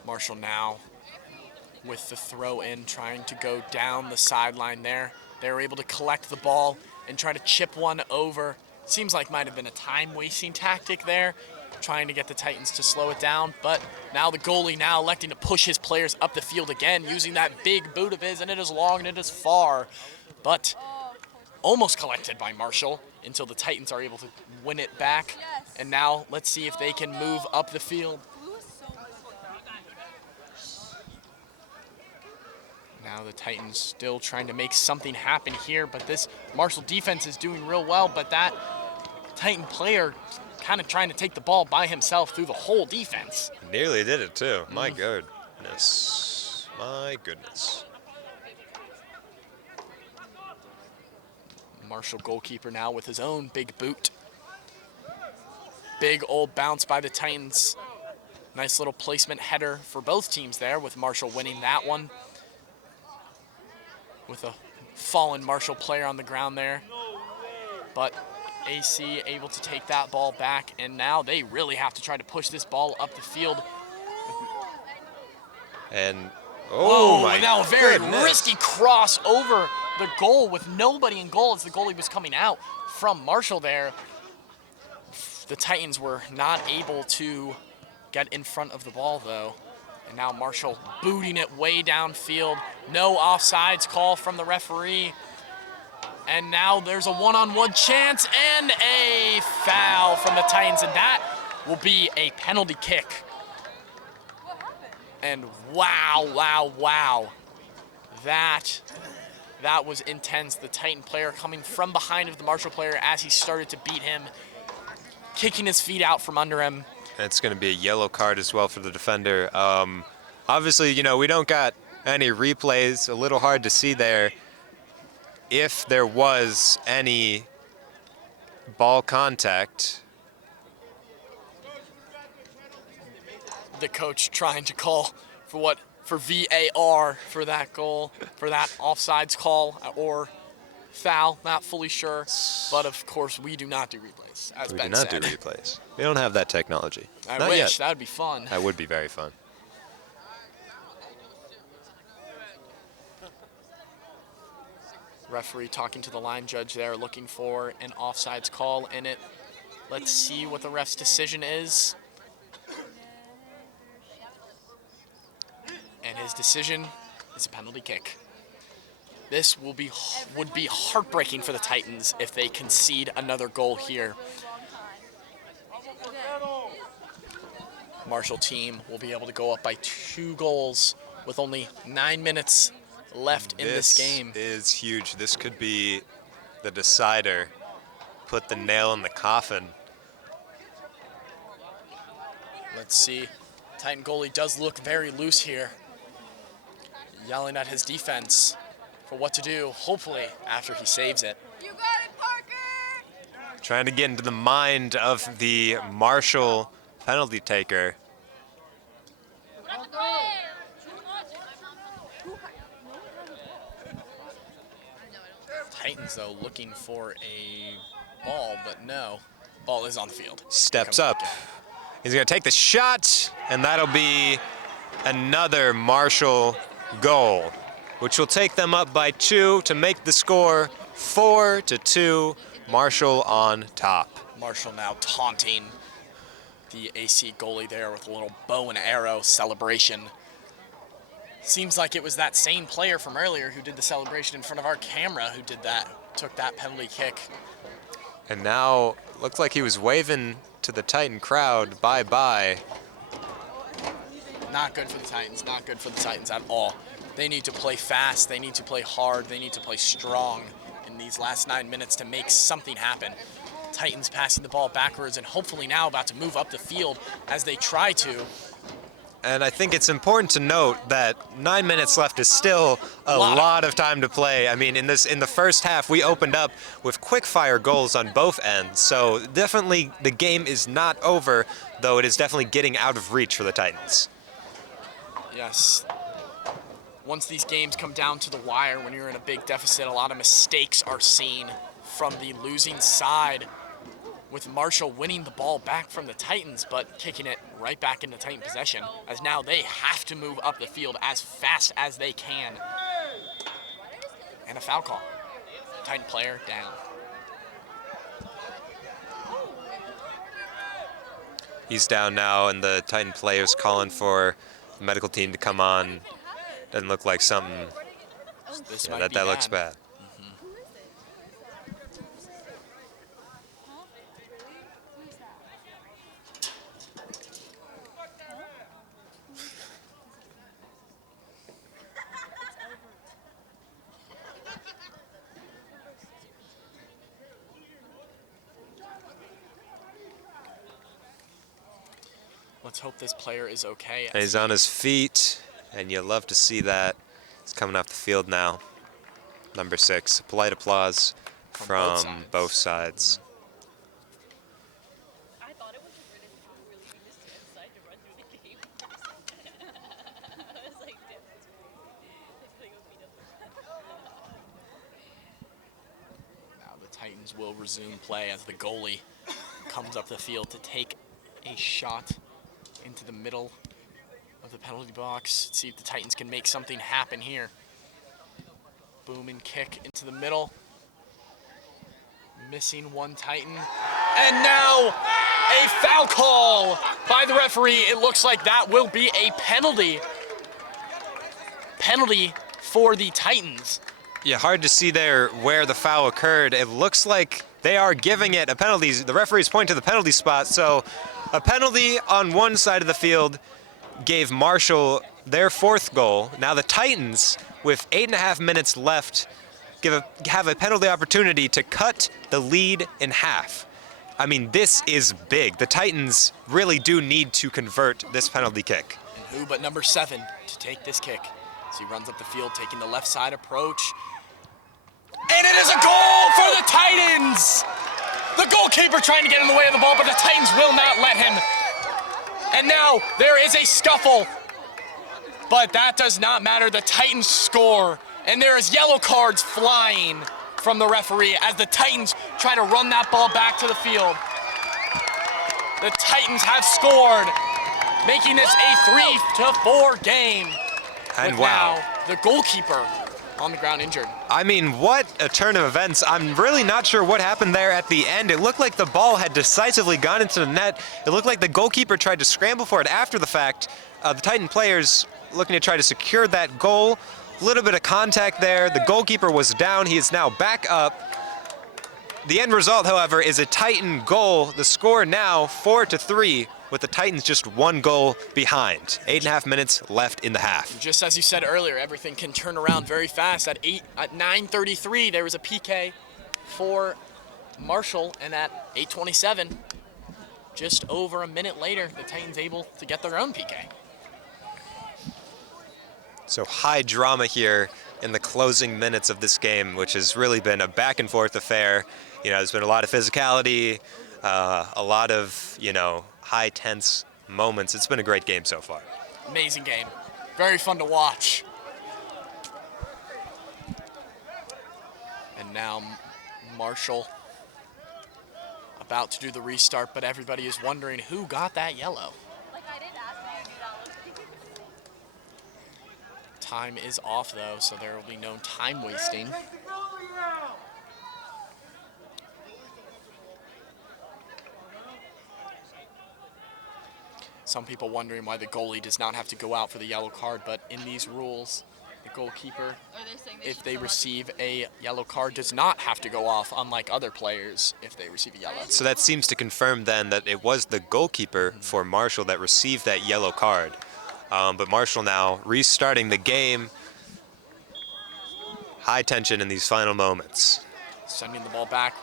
Marshall now with the throw in, trying to go down the sideline there. They were able to collect the ball and try to chip one over. Seems like might have been a time-wasting tactic there, trying to get the Titans to slow it down. But now the goalie now electing to push his players up the field again, using that big boot of his, and it is long and it is far. But almost collected by Marshall until the Titans are able to win it back. Yes. And now let's see if they can move up the field. Blue is so good. Now the Titans still trying to make something happen here, but this Marshall defense is doing real well, but that Titan player kind of trying to take the ball by himself through the whole defense. Nearly did it too. My goodness. My goodness. Marshall goalkeeper now with his own big boot. Big old bounce by the Titans. Nice little placement header for both teams there, with Marshall winning that one. With a fallen Marshall player on the ground there. But AC able to take that ball back, and now they really have to try to push this ball up the field. And oh my now a very goodness. risky cross over the goal with nobody in goal as the goalie was coming out from Marshall there. The Titans were not able to get in front of the ball though. And now Marshall booting it way downfield. No offsides call from the referee. And now there's a one-on-one chance and a foul from the Titans, and that will be a penalty kick. What happened? And wow. That was intense. The Titan player coming from behind of the Marshall player as he started to beat him, kicking his feet out from under him. It's going to be a yellow card as well for the defender. Obviously, you know, we don't got any replays. A little hard to see there if there was any ball contact. The coach trying to call for VAR for that goal, for that offsides call or foul, not fully sure. But of course, we do not do replays, as We Ben do not said. do replays. We don't have that technology. I Not wish, yet. that would be fun. That would be very fun. Referee talking to the line judge there, looking for an offsides call in it. Let's see what the ref's decision is. And his decision is a penalty kick. This would be heartbreaking for the Titans if they concede another goal here. Marshall team will be able to go up by 2 goals with only 9 minutes left in this game. This is huge. This could be the decider. Put the nail in the coffin. Let's see. Titan goalie does look very loose here. Yelling at his defense for what to do, hopefully, after he saves it. You got it, Parker! Trying to get into the mind of the Marshall penalty taker. Titans, though, looking for a ball, but no. Ball is on the field. Steps Comes up. back He's going to take the shot, and that'll be another Marshall goal, which will take them up by 2 to make the score 4-2. Marshall on top. in. Marshall now taunting the AC goalie there with a little bow and arrow celebration. Seems like it was that same player from earlier who did the celebration in front of our camera who did that, took that penalty kick. And now, looks like he was waving to the Titan crowd, bye-bye. Not good for the Titans, not good for the Titans at all. They need to play fast, they need to play hard, they need to play strong in these last 9 minutes to make something happen. Titans passing the ball backwards and hopefully now about to move up the field as they try to. And I think it's important to note that 9 minutes left is still a lot of time to play. I mean, in the first half, we opened up with quick-fire goals on both ends. So definitely the game is not over, though it is definitely getting out of reach for the Titans. Yes. Once these games come down to the wire, when you're in a big deficit, a lot of mistakes are seen from the losing side, with Marshall winning the ball back from the Titans, but kicking it right back into Titan possession, as now they have to move up the field as fast as they can. And a foul call. Titan player down. He's down now, and the Titan player's calling for the medical team to come on. Doesn't look like something. That looks bad. Let's hope this player is okay. And he's on his feet, and you love to see that. He's coming off the field now. Number 6. Polite applause from both sides. I thought it was really easy to decide to run through the game. I was like, damn, that's really beat up the run. Now the Titans will resume play as the goalie comes up the field to take a shot into the middle of the penalty box. Let's see if the Titans can make something happen here. Boom and kick into the middle. Missing one Titan. And now a foul call by the referee. It looks like that will be a penalty. Penalty for the Titans. Yeah, hard to see there where the foul occurred. It looks like they are giving it a penalty. The referees point to the penalty spot, so a penalty on one side of the field gave Marshall their 4th goal. Now the Titans, with 8.5 minutes left, have a penalty opportunity to cut the lead in half. I mean, this is big. The Titans really do need to convert this penalty kick. And who but number 7 to take this kick? As he runs up the field, taking the left side approach. And it is a goal for the Titans! The goalkeeper trying to get in the way of the ball, but the Titans will not let him. And now there is a scuffle, but that does not matter. The Titans score, and there is yellow cards flying from the referee as the Titans try to run that ball back to the field. The Titans have scored, making this a 3-4 game. And with wow. Now the goalkeeper on the ground injured. I mean, what a turn of events. I'm really not sure what happened there at the end. It looked like the ball had decisively gone into the net. It looked like the goalkeeper tried to scramble for it after the fact. The Titan players looking to try to secure that goal. A little bit of contact there. The goalkeeper was down. He is now back up. The end result, however, is a Titan goal. The score now 4-3, with the Titans just 1 goal behind. 8.5 minutes left in the half. Just as you said earlier, everything can turn around very fast. At 9:33, there was a PK for Marshall, and at 8:27, just over a minute later, the Titans able to get their own PK. So high drama here in the closing minutes of this game, which has really been a back and forth affair. You know, there's been a lot of physicality, a lot of, high tense moments. It's been a great game so far. Amazing game. Very fun to watch. And now Marshall about to do the restart, but everybody is wondering who got that yellow. Like, I didn't ask him to do that. Time is off though, so there will be no time wasting. Some people wondering why the goalie does not have to go out for the yellow card, but in these rules, the goalkeeper, if they receive a yellow card, does not have to go off, unlike other players if they receive a yellow. So that seems to confirm then that it was the goalkeeper for Marshall that received that yellow card. But Marshall now restarting the game. High tension in these final moments. Sending the ball back.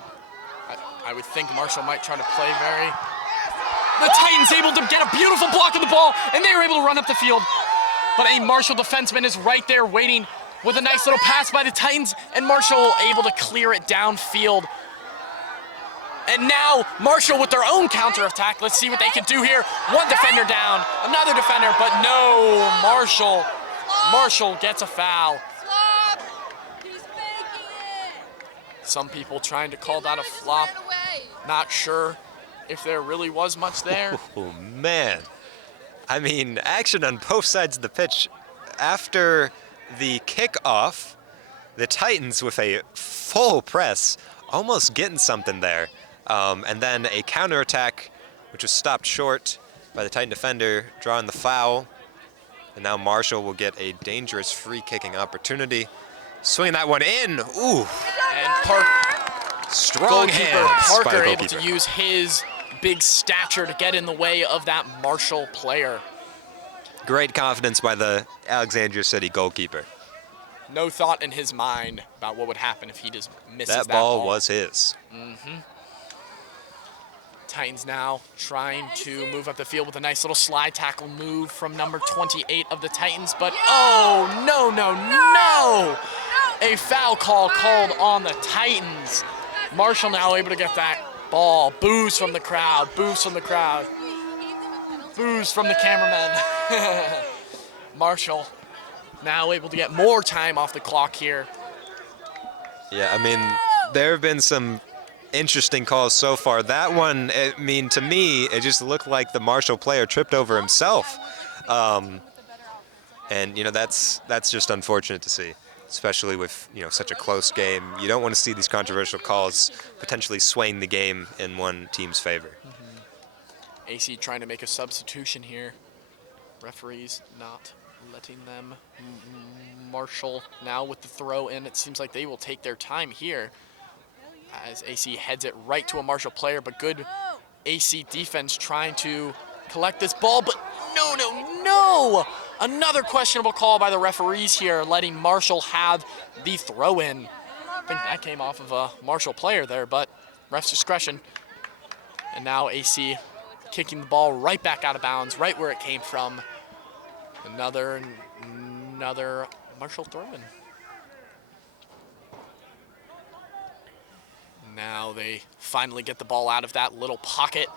I would think Marshall might try to play very The Titans able to get a beautiful block of the ball, and they're able to run up the field. But a Marshall defenseman is right there waiting with a nice little pass by the Titans, and Marshall able to clear it downfield. And now Marshall with their own counterattack. Let's see what they can do here. One defender down, another defender, but no, Marshall gets a foul. Flop. He's faking it. Some people trying to call that a flop. Not sure if there really was much there. Oh, man. I mean, action on both sides of the pitch. After the kickoff, the Titans with a full press, almost getting something there. And then a counterattack, which was stopped short by the Titan defender, drawing the foul. And now Marshall will get a dangerous free-kicking opportunity. Swinging that one in. Ooh. And Strong goalkeeper hands by Parker the able to goalkeeper. use his big stature to get in the way of that Marshall player. Great confidence by the Alexandria City goalkeeper. No thought in his mind about what would happen if he just misses that That ball was his. Titans now trying to move up the field with a nice little slide tackle move from number 28 of the Titans, but oh, no. A foul called on the Titans. Marshall now able to get that ball. Boos from the crowd, boos from the cameraman. Marshall now able to get more time off the clock here. Yeah, I mean, there have been some interesting calls so far. That one, I mean, to me, it just looked like the Marshall player tripped over himself. And, you know, that's just unfortunate to see, especially with, you know, such a close game. You don't want to see these controversial calls potentially swaying the game in one team's favor. AC trying to make a substitution here. Referees not letting them. Marshall now with the throw in. It seems like they will take their time here as AC heads it right to a Marshall player, but good AC defense trying to collect this ball, but no! Another questionable call by the referees here, letting Marshall have the throw in. I think that came off of a Marshall player there, but ref's discretion. And now AC kicking the ball right back out of bounds, right where it came from. Another Marshall throw-in. Now they finally get the ball out of that little pocket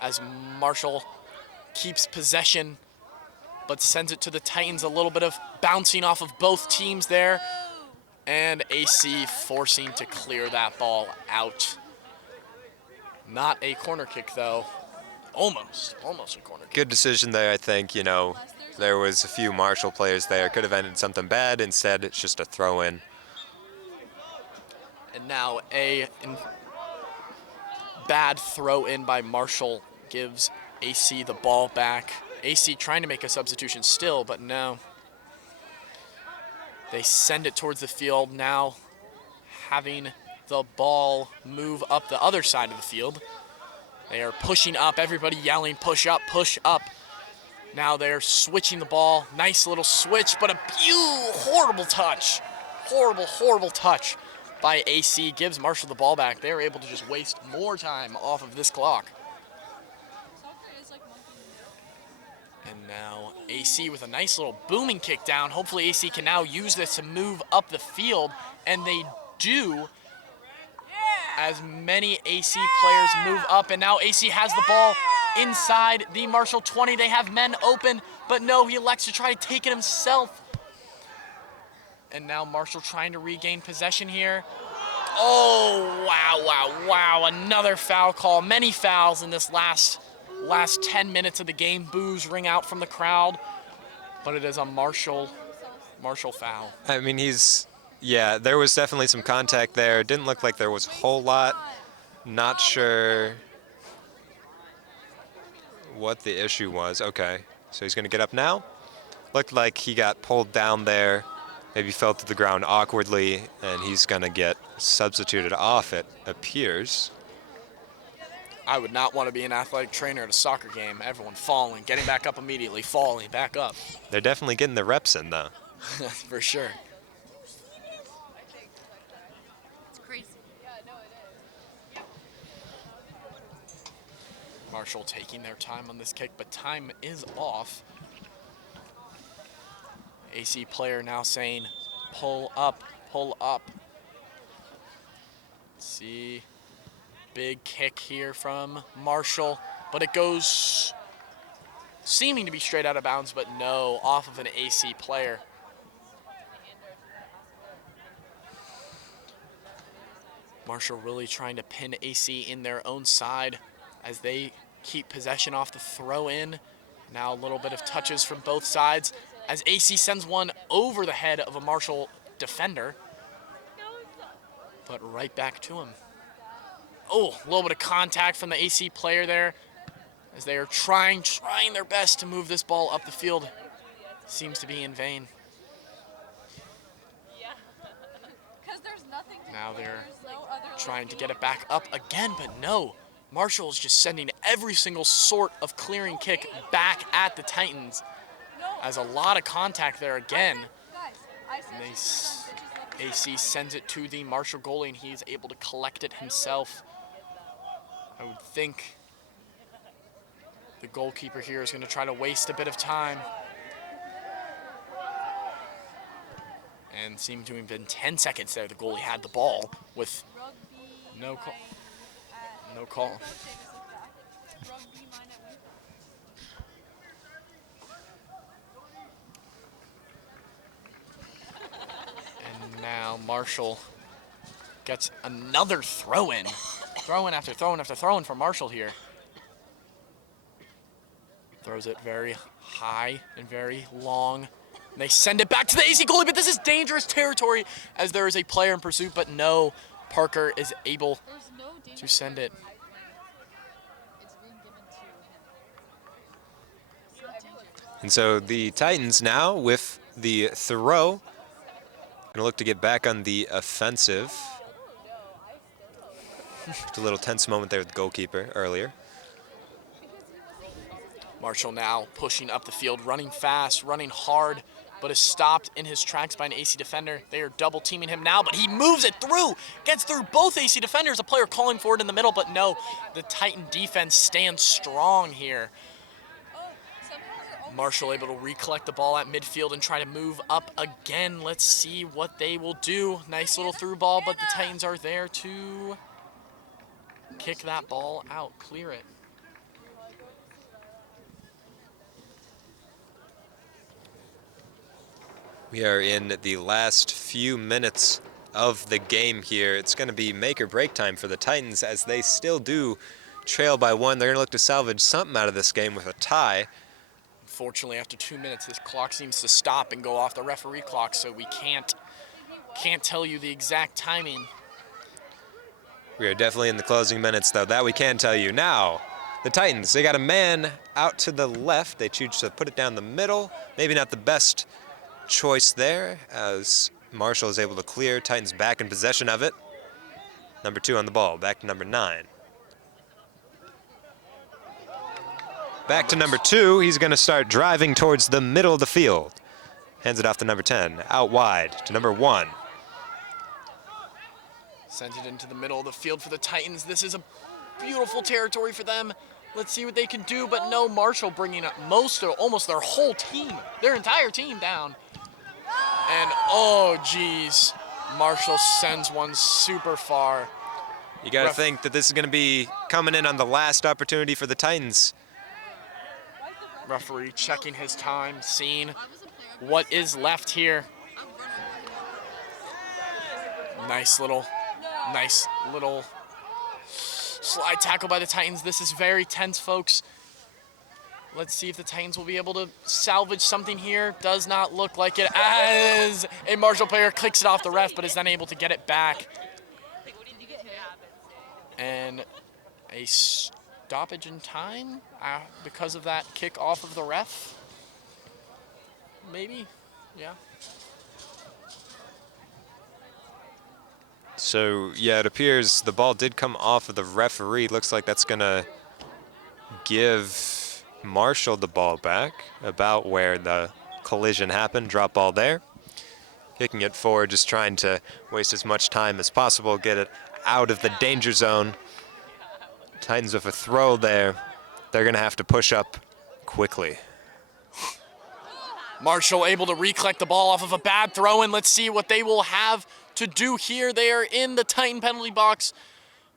as Marshall keeps possession, but sends it to the Titans. A little bit of bouncing off of both teams there. And AC forcing to clear that ball out. Not a corner kick, though. Almost a corner kick. Good decision there, I think. You know, there was a few Marshall players there. Could have ended something bad. Instead, it's just a throw-in. And now a bad throw in by Marshall gives AC the ball back. AC trying to make a substitution still, but no. They send it towards the field, now having the ball move up the other side of the field. They are pushing up, everybody yelling, push up, push up. Now they're switching the ball. Nice little switch, but a horrible touch. Horrible touch by AC gives Marshall the ball back. They're able to just waste more time off of this clock. And now AC with a nice little booming kick down. Hopefully AC can now use this to move up the field, and they do. As many AC players move up, and now AC has the ball inside the Marshall 20. They have men open, but no, he elects to try to take it himself. And now Marshall trying to regain possession here. Oh, wow. Another foul call. Many fouls in this last 10 minutes of the game. Boos ring out from the crowd, but it is a Marshall foul. I mean, yeah, there was definitely some contact there. Didn't look like there was a whole lot. Not sure what the issue was. Okay, so he's going to get up now. Looked like he got pulled down there, maybe fell to the ground awkwardly, and he's going to get substituted off, it appears. I would not want to be an athletic trainer at a soccer game. Everyone falling, getting back up immediately, falling, back up. They're definitely getting the reps in, though. For sure. It's crazy. Marshall taking their time on this kick, but time is off. AC player now saying, pull up, pull up. Let's see, big kick here from Marshall, but it goes seeming to be straight out of bounds, but no, off of an AC player. Marshall really trying to pin AC in their own side as they keep possession off the throw in. Now a little bit of touches from both sides as AC sends one over the head of a Marshall defender, but right back to him. Oh, a little bit of contact from the AC player there as they are trying their best to move this ball up the field. Seems to be in vain. Now they're trying to get it back up again, but no. Marshall is just sending every single sort of clearing kick back at the Titans. As a lot of contact there again. And AC sends it to the Marshall goalie, and he's able to collect it himself. I would think the goalkeeper here is going to try to waste a bit of time. And seemed to have been 10 seconds there. The goalie had the ball with no call. No call. And now Marshall gets another throw-in. Throw-in after throw-in after throw-in for Marshall here. Throws it very high and very long. And they send it back to the AC goalie, but this is dangerous territory as there is a player in pursuit, but no, Parker is able to send it. And so the Titans now with the throw, gonna look to get back on the offensive. Just a little tense moment there with the goalkeeper earlier. Marshall now pushing up the field, running fast, running hard, but is stopped in his tracks by an AC defender. They are double teaming him now, but he moves it through, gets through both AC defenders, a player calling for it in the middle, but no, the Titan defense stands strong here. Marshall able to recollect the ball at midfield and try to move up again. Let's see what they will do. Nice little through ball, but the Titans are there to kick that ball out, clear it. We are in the last few minutes of the game here. It's going to be make or break time for the Titans as they still do trail by one. They're going to look to salvage something out of this game with a tie. Unfortunately, after 2 minutes, this clock seems to stop and go off the referee clock, so we can't tell you the exact timing. We are definitely in the closing minutes, though. That we can tell you. Now, the Titans, they got a man out to the left. They choose to put it down the middle. Maybe not the best choice there as Marshall is able to clear. Titans back in possession of it. Number 2 on the ball, back to number 9. Back to number 2, he's going to start driving towards the middle of the field. Hands it off to number 10, out wide to number 1. Sends it into the middle of the field for the Titans. This is a beautiful territory for them. Let's see what they can do, but no, Marshall bringing up almost their whole team, their entire team down. And oh geez, Marshall sends one super far. You got to think that this is going to be coming in on the last opportunity for the Titans. Referee checking his time, seeing what is left here. Nice little slide tackle by the Titans. This is very tense, folks. Let's see if the Titans will be able to salvage something here. Does not look like it as a Marshall player kicks it off the ref, but is then able to get it back. And a stoppage in time because of that kick off of the ref. Maybe, yeah. So, yeah, it appears the ball did come off of the referee. Looks like that's going to give Marshall the ball back about where the collision happened. Drop ball there. Kicking it forward, just trying to waste as much time as possible, get it out of the danger zone. Titans with a throw there. they're going to have to push up quickly. Marshall able to recollect the ball off of a bad throw, and let's see what they will have to do here. They are in the Titan penalty box,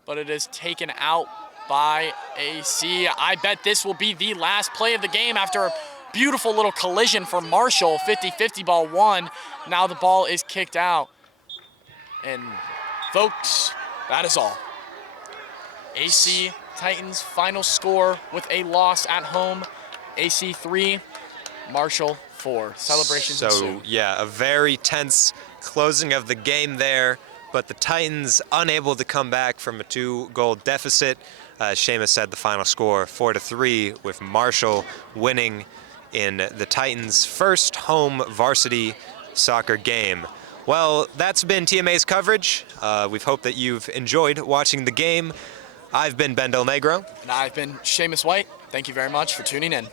but it is taken out by AC. I bet this will be the last play of the game after a beautiful little collision for Marshall. 50-50 ball one. Now the ball is kicked out. And folks, that is all. AC Titans final score with a loss at home. AC 3, Marshall 4. Celebrations ensue. So, yeah, a very tense closing of the game there, but the Titans unable to come back from a 2-goal deficit. Seamus said the final score 4-3, with Marshall winning in the Titans' first home varsity soccer game. Well, that's been TMA's coverage. We've hoped that you've enjoyed watching the game. I've been Ben Delnegro. And I've been Seamus White. Thank you very much for tuning in.